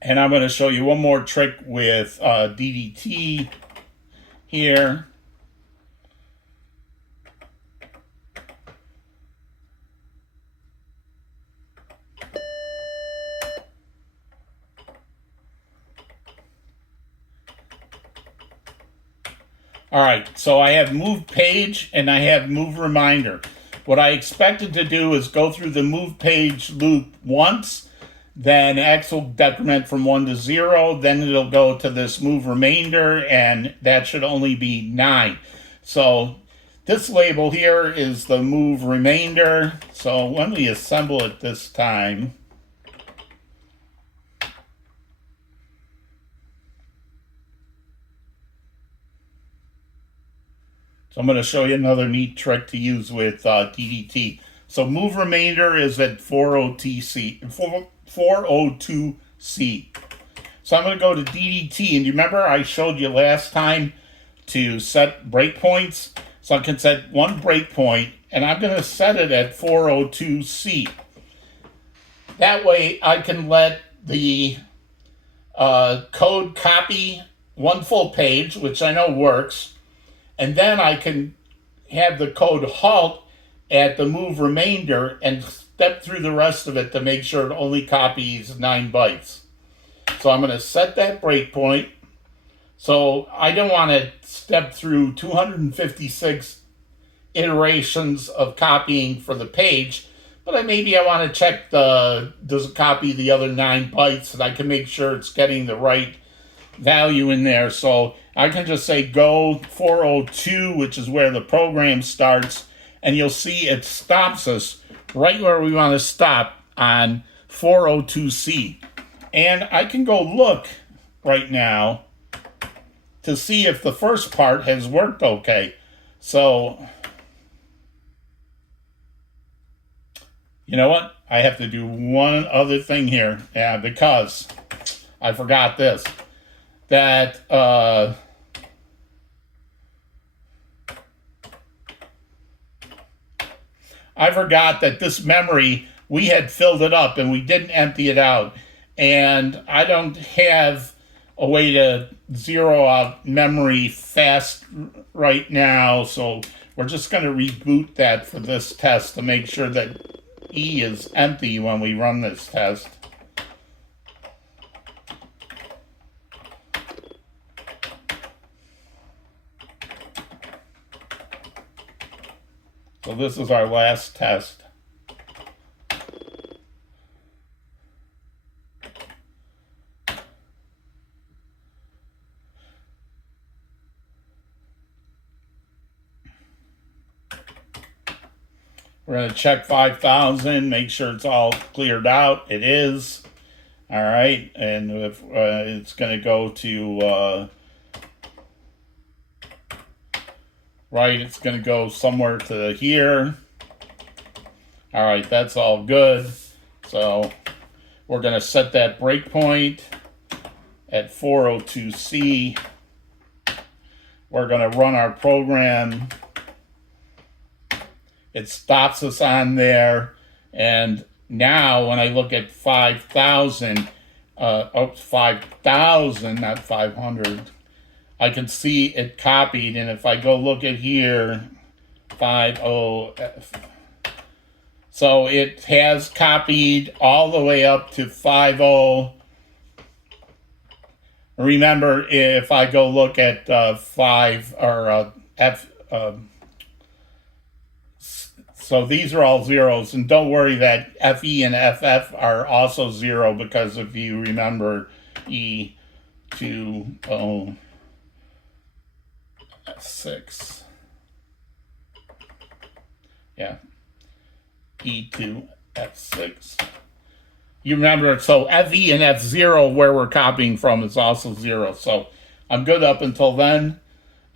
And I'm going to show you one more trick with DDT here. All right, so I have move page and I have move reminder. What I expected to do is go through the move page loop once, then X will decrement from 1 to 0, then it'll go to this move remainder, and that should only be 9. So this label here is the move remainder. So when we assemble it this time, so I'm going to show you another neat trick to use with DDT. So move remainder is at 402C. So I'm going to go to DDT, and you remember I showed you last time to set breakpoints? So I can set one breakpoint, and I'm going to set it at 402C. That way I can let the code copy 1 full page, which I know works, and then I can have the code halt at the move remainder and step through the rest of it to make sure it only copies 9 bytes. So I'm going to set that breakpoint. So I don't want to step through 256 iterations of copying for the page, but maybe I want to check does it copy the other 9 bytes, and I can make sure it's getting the right value in there. So I can just say go 402, which is where the program starts, and you'll see it stops us right where we want to stop on 402C. And I can go look right now to see if the first part has worked okay. So, you know what? I have to do one other thing here. Yeah, because I forgot this. That, I forgot that this memory, we had filled it up and we didn't empty it out. And I don't have a way to zero out memory fast right now. So we're just going to reboot that for this test to make sure that, E is empty when we run this test. So this is our last test. We're going to check 5,000, make sure it's all cleared out. It is. All right. And if it's going to go to, right, it's going to go somewhere to here. All right, that's all good. So we're going to set that breakpoint at 402C. We're going to run our program. It stops us on there, and now when I look at 5,000, 5,000, not 500, I can see it copied, and if I go look at here, 50F, so it has copied all the way up to 50. Remember, if I go look at 5 or F, so these are all zeros, and don't worry that FE and FF are also 0, because if you remember E20 F6, yeah, E2 F6. You remember, so FE and F0, where we're copying from, is also 0. So I'm good up until then.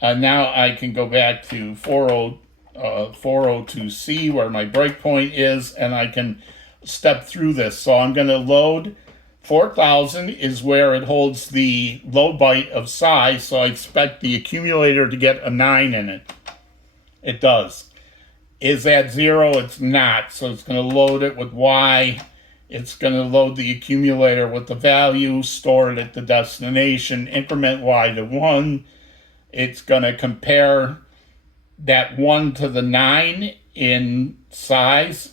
Now I can go back to 402C, where my breakpoint is, and I can step through this. So I'm going to load 4,000 is where it holds the low byte of size, so I expect the accumulator to get a 9 in it. It does. Is that 0? It's not. So it's going to load it with Y. It's going to load the accumulator with the value, store it at the destination, increment Y to 1. It's going to compare that 1 to the 9 in size.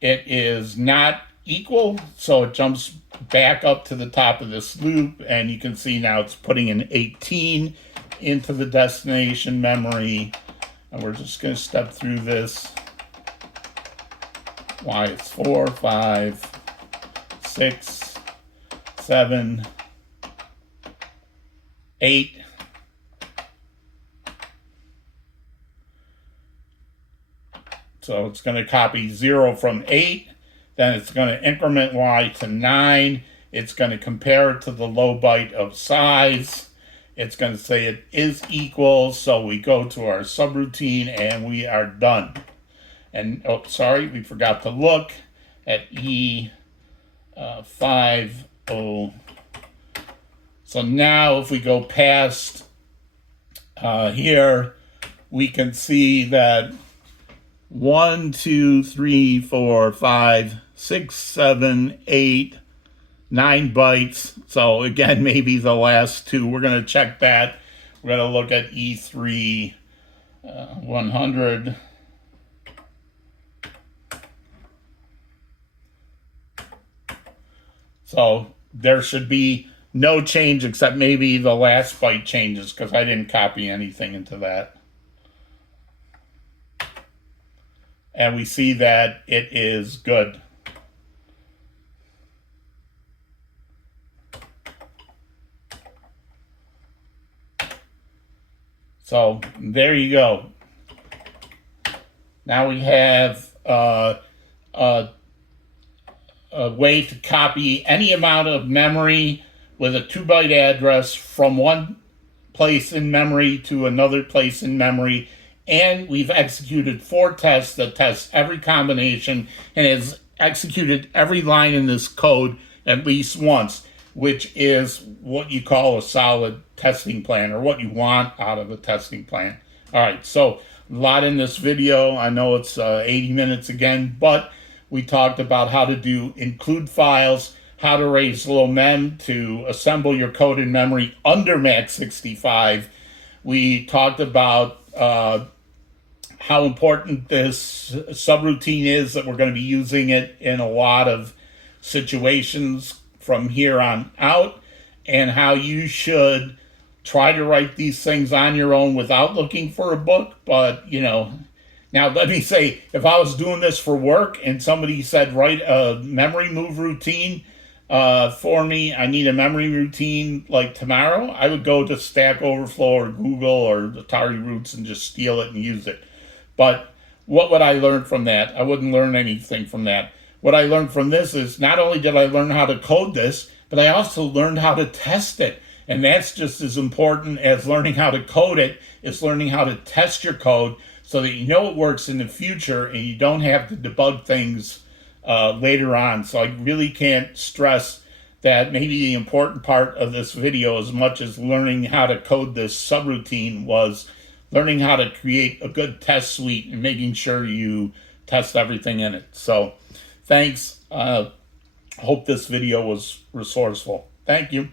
It is not equal, so it jumps back up to the top of this loop, and you can see now it's putting an 18 into the destination memory, and we're just going to step through this. Y is 4, 5, 6, 7, 8. So it's going to copy 0 from 8. Then it's going to increment Y to 9. It's going to compare it to the low byte of size. It's going to say it is equal. So we go to our subroutine and we are done. And, oh, sorry, we forgot to look at E50. So now if we go past here, we can see that 1, 2, 3, 4, 5, 6, 7, 8, 9 bytes. So again, maybe the last 2. We're going to check that. We're going to look at E3 100. So there should be no change except maybe the last byte changes, because I didn't copy anything into that. And we see that it is good. So there you go. Now we have a way to copy any amount of memory with a 2-byte address from one place in memory to another place in memory. And we've executed 4 tests that test every combination and has executed every line in this code at least once, which is what you call a solid testing plan, or what you want out of a testing plan. All right, so a lot in this video. I know it's 80 minutes again, but we talked about how to do include files, how to raise low mem to assemble your code in memory under Max 65. We talked about how important this subroutine is, that we're going to be using it in a lot of situations from here on out, and how you should try to write these things on your own without looking for a book. But, now let me say, if I was doing this for work and somebody said, write a memory move routine for me, I need a memory routine like tomorrow, I would go to Stack Overflow or Google or Atari Roots and just steal it and use it. But what would I learn from that? I wouldn't learn anything from that. What I learned from this is, not only did I learn how to code this, but I also learned how to test it. And that's just as important as learning how to code it, is learning how to test your code so that you know it works in the future and you don't have to debug things later on. So I really can't stress that maybe the important part of this video, as much as learning how to code this subroutine, was learning how to create a good test suite and making sure you test everything in it. So thanks. Hope this video was resourceful. Thank you.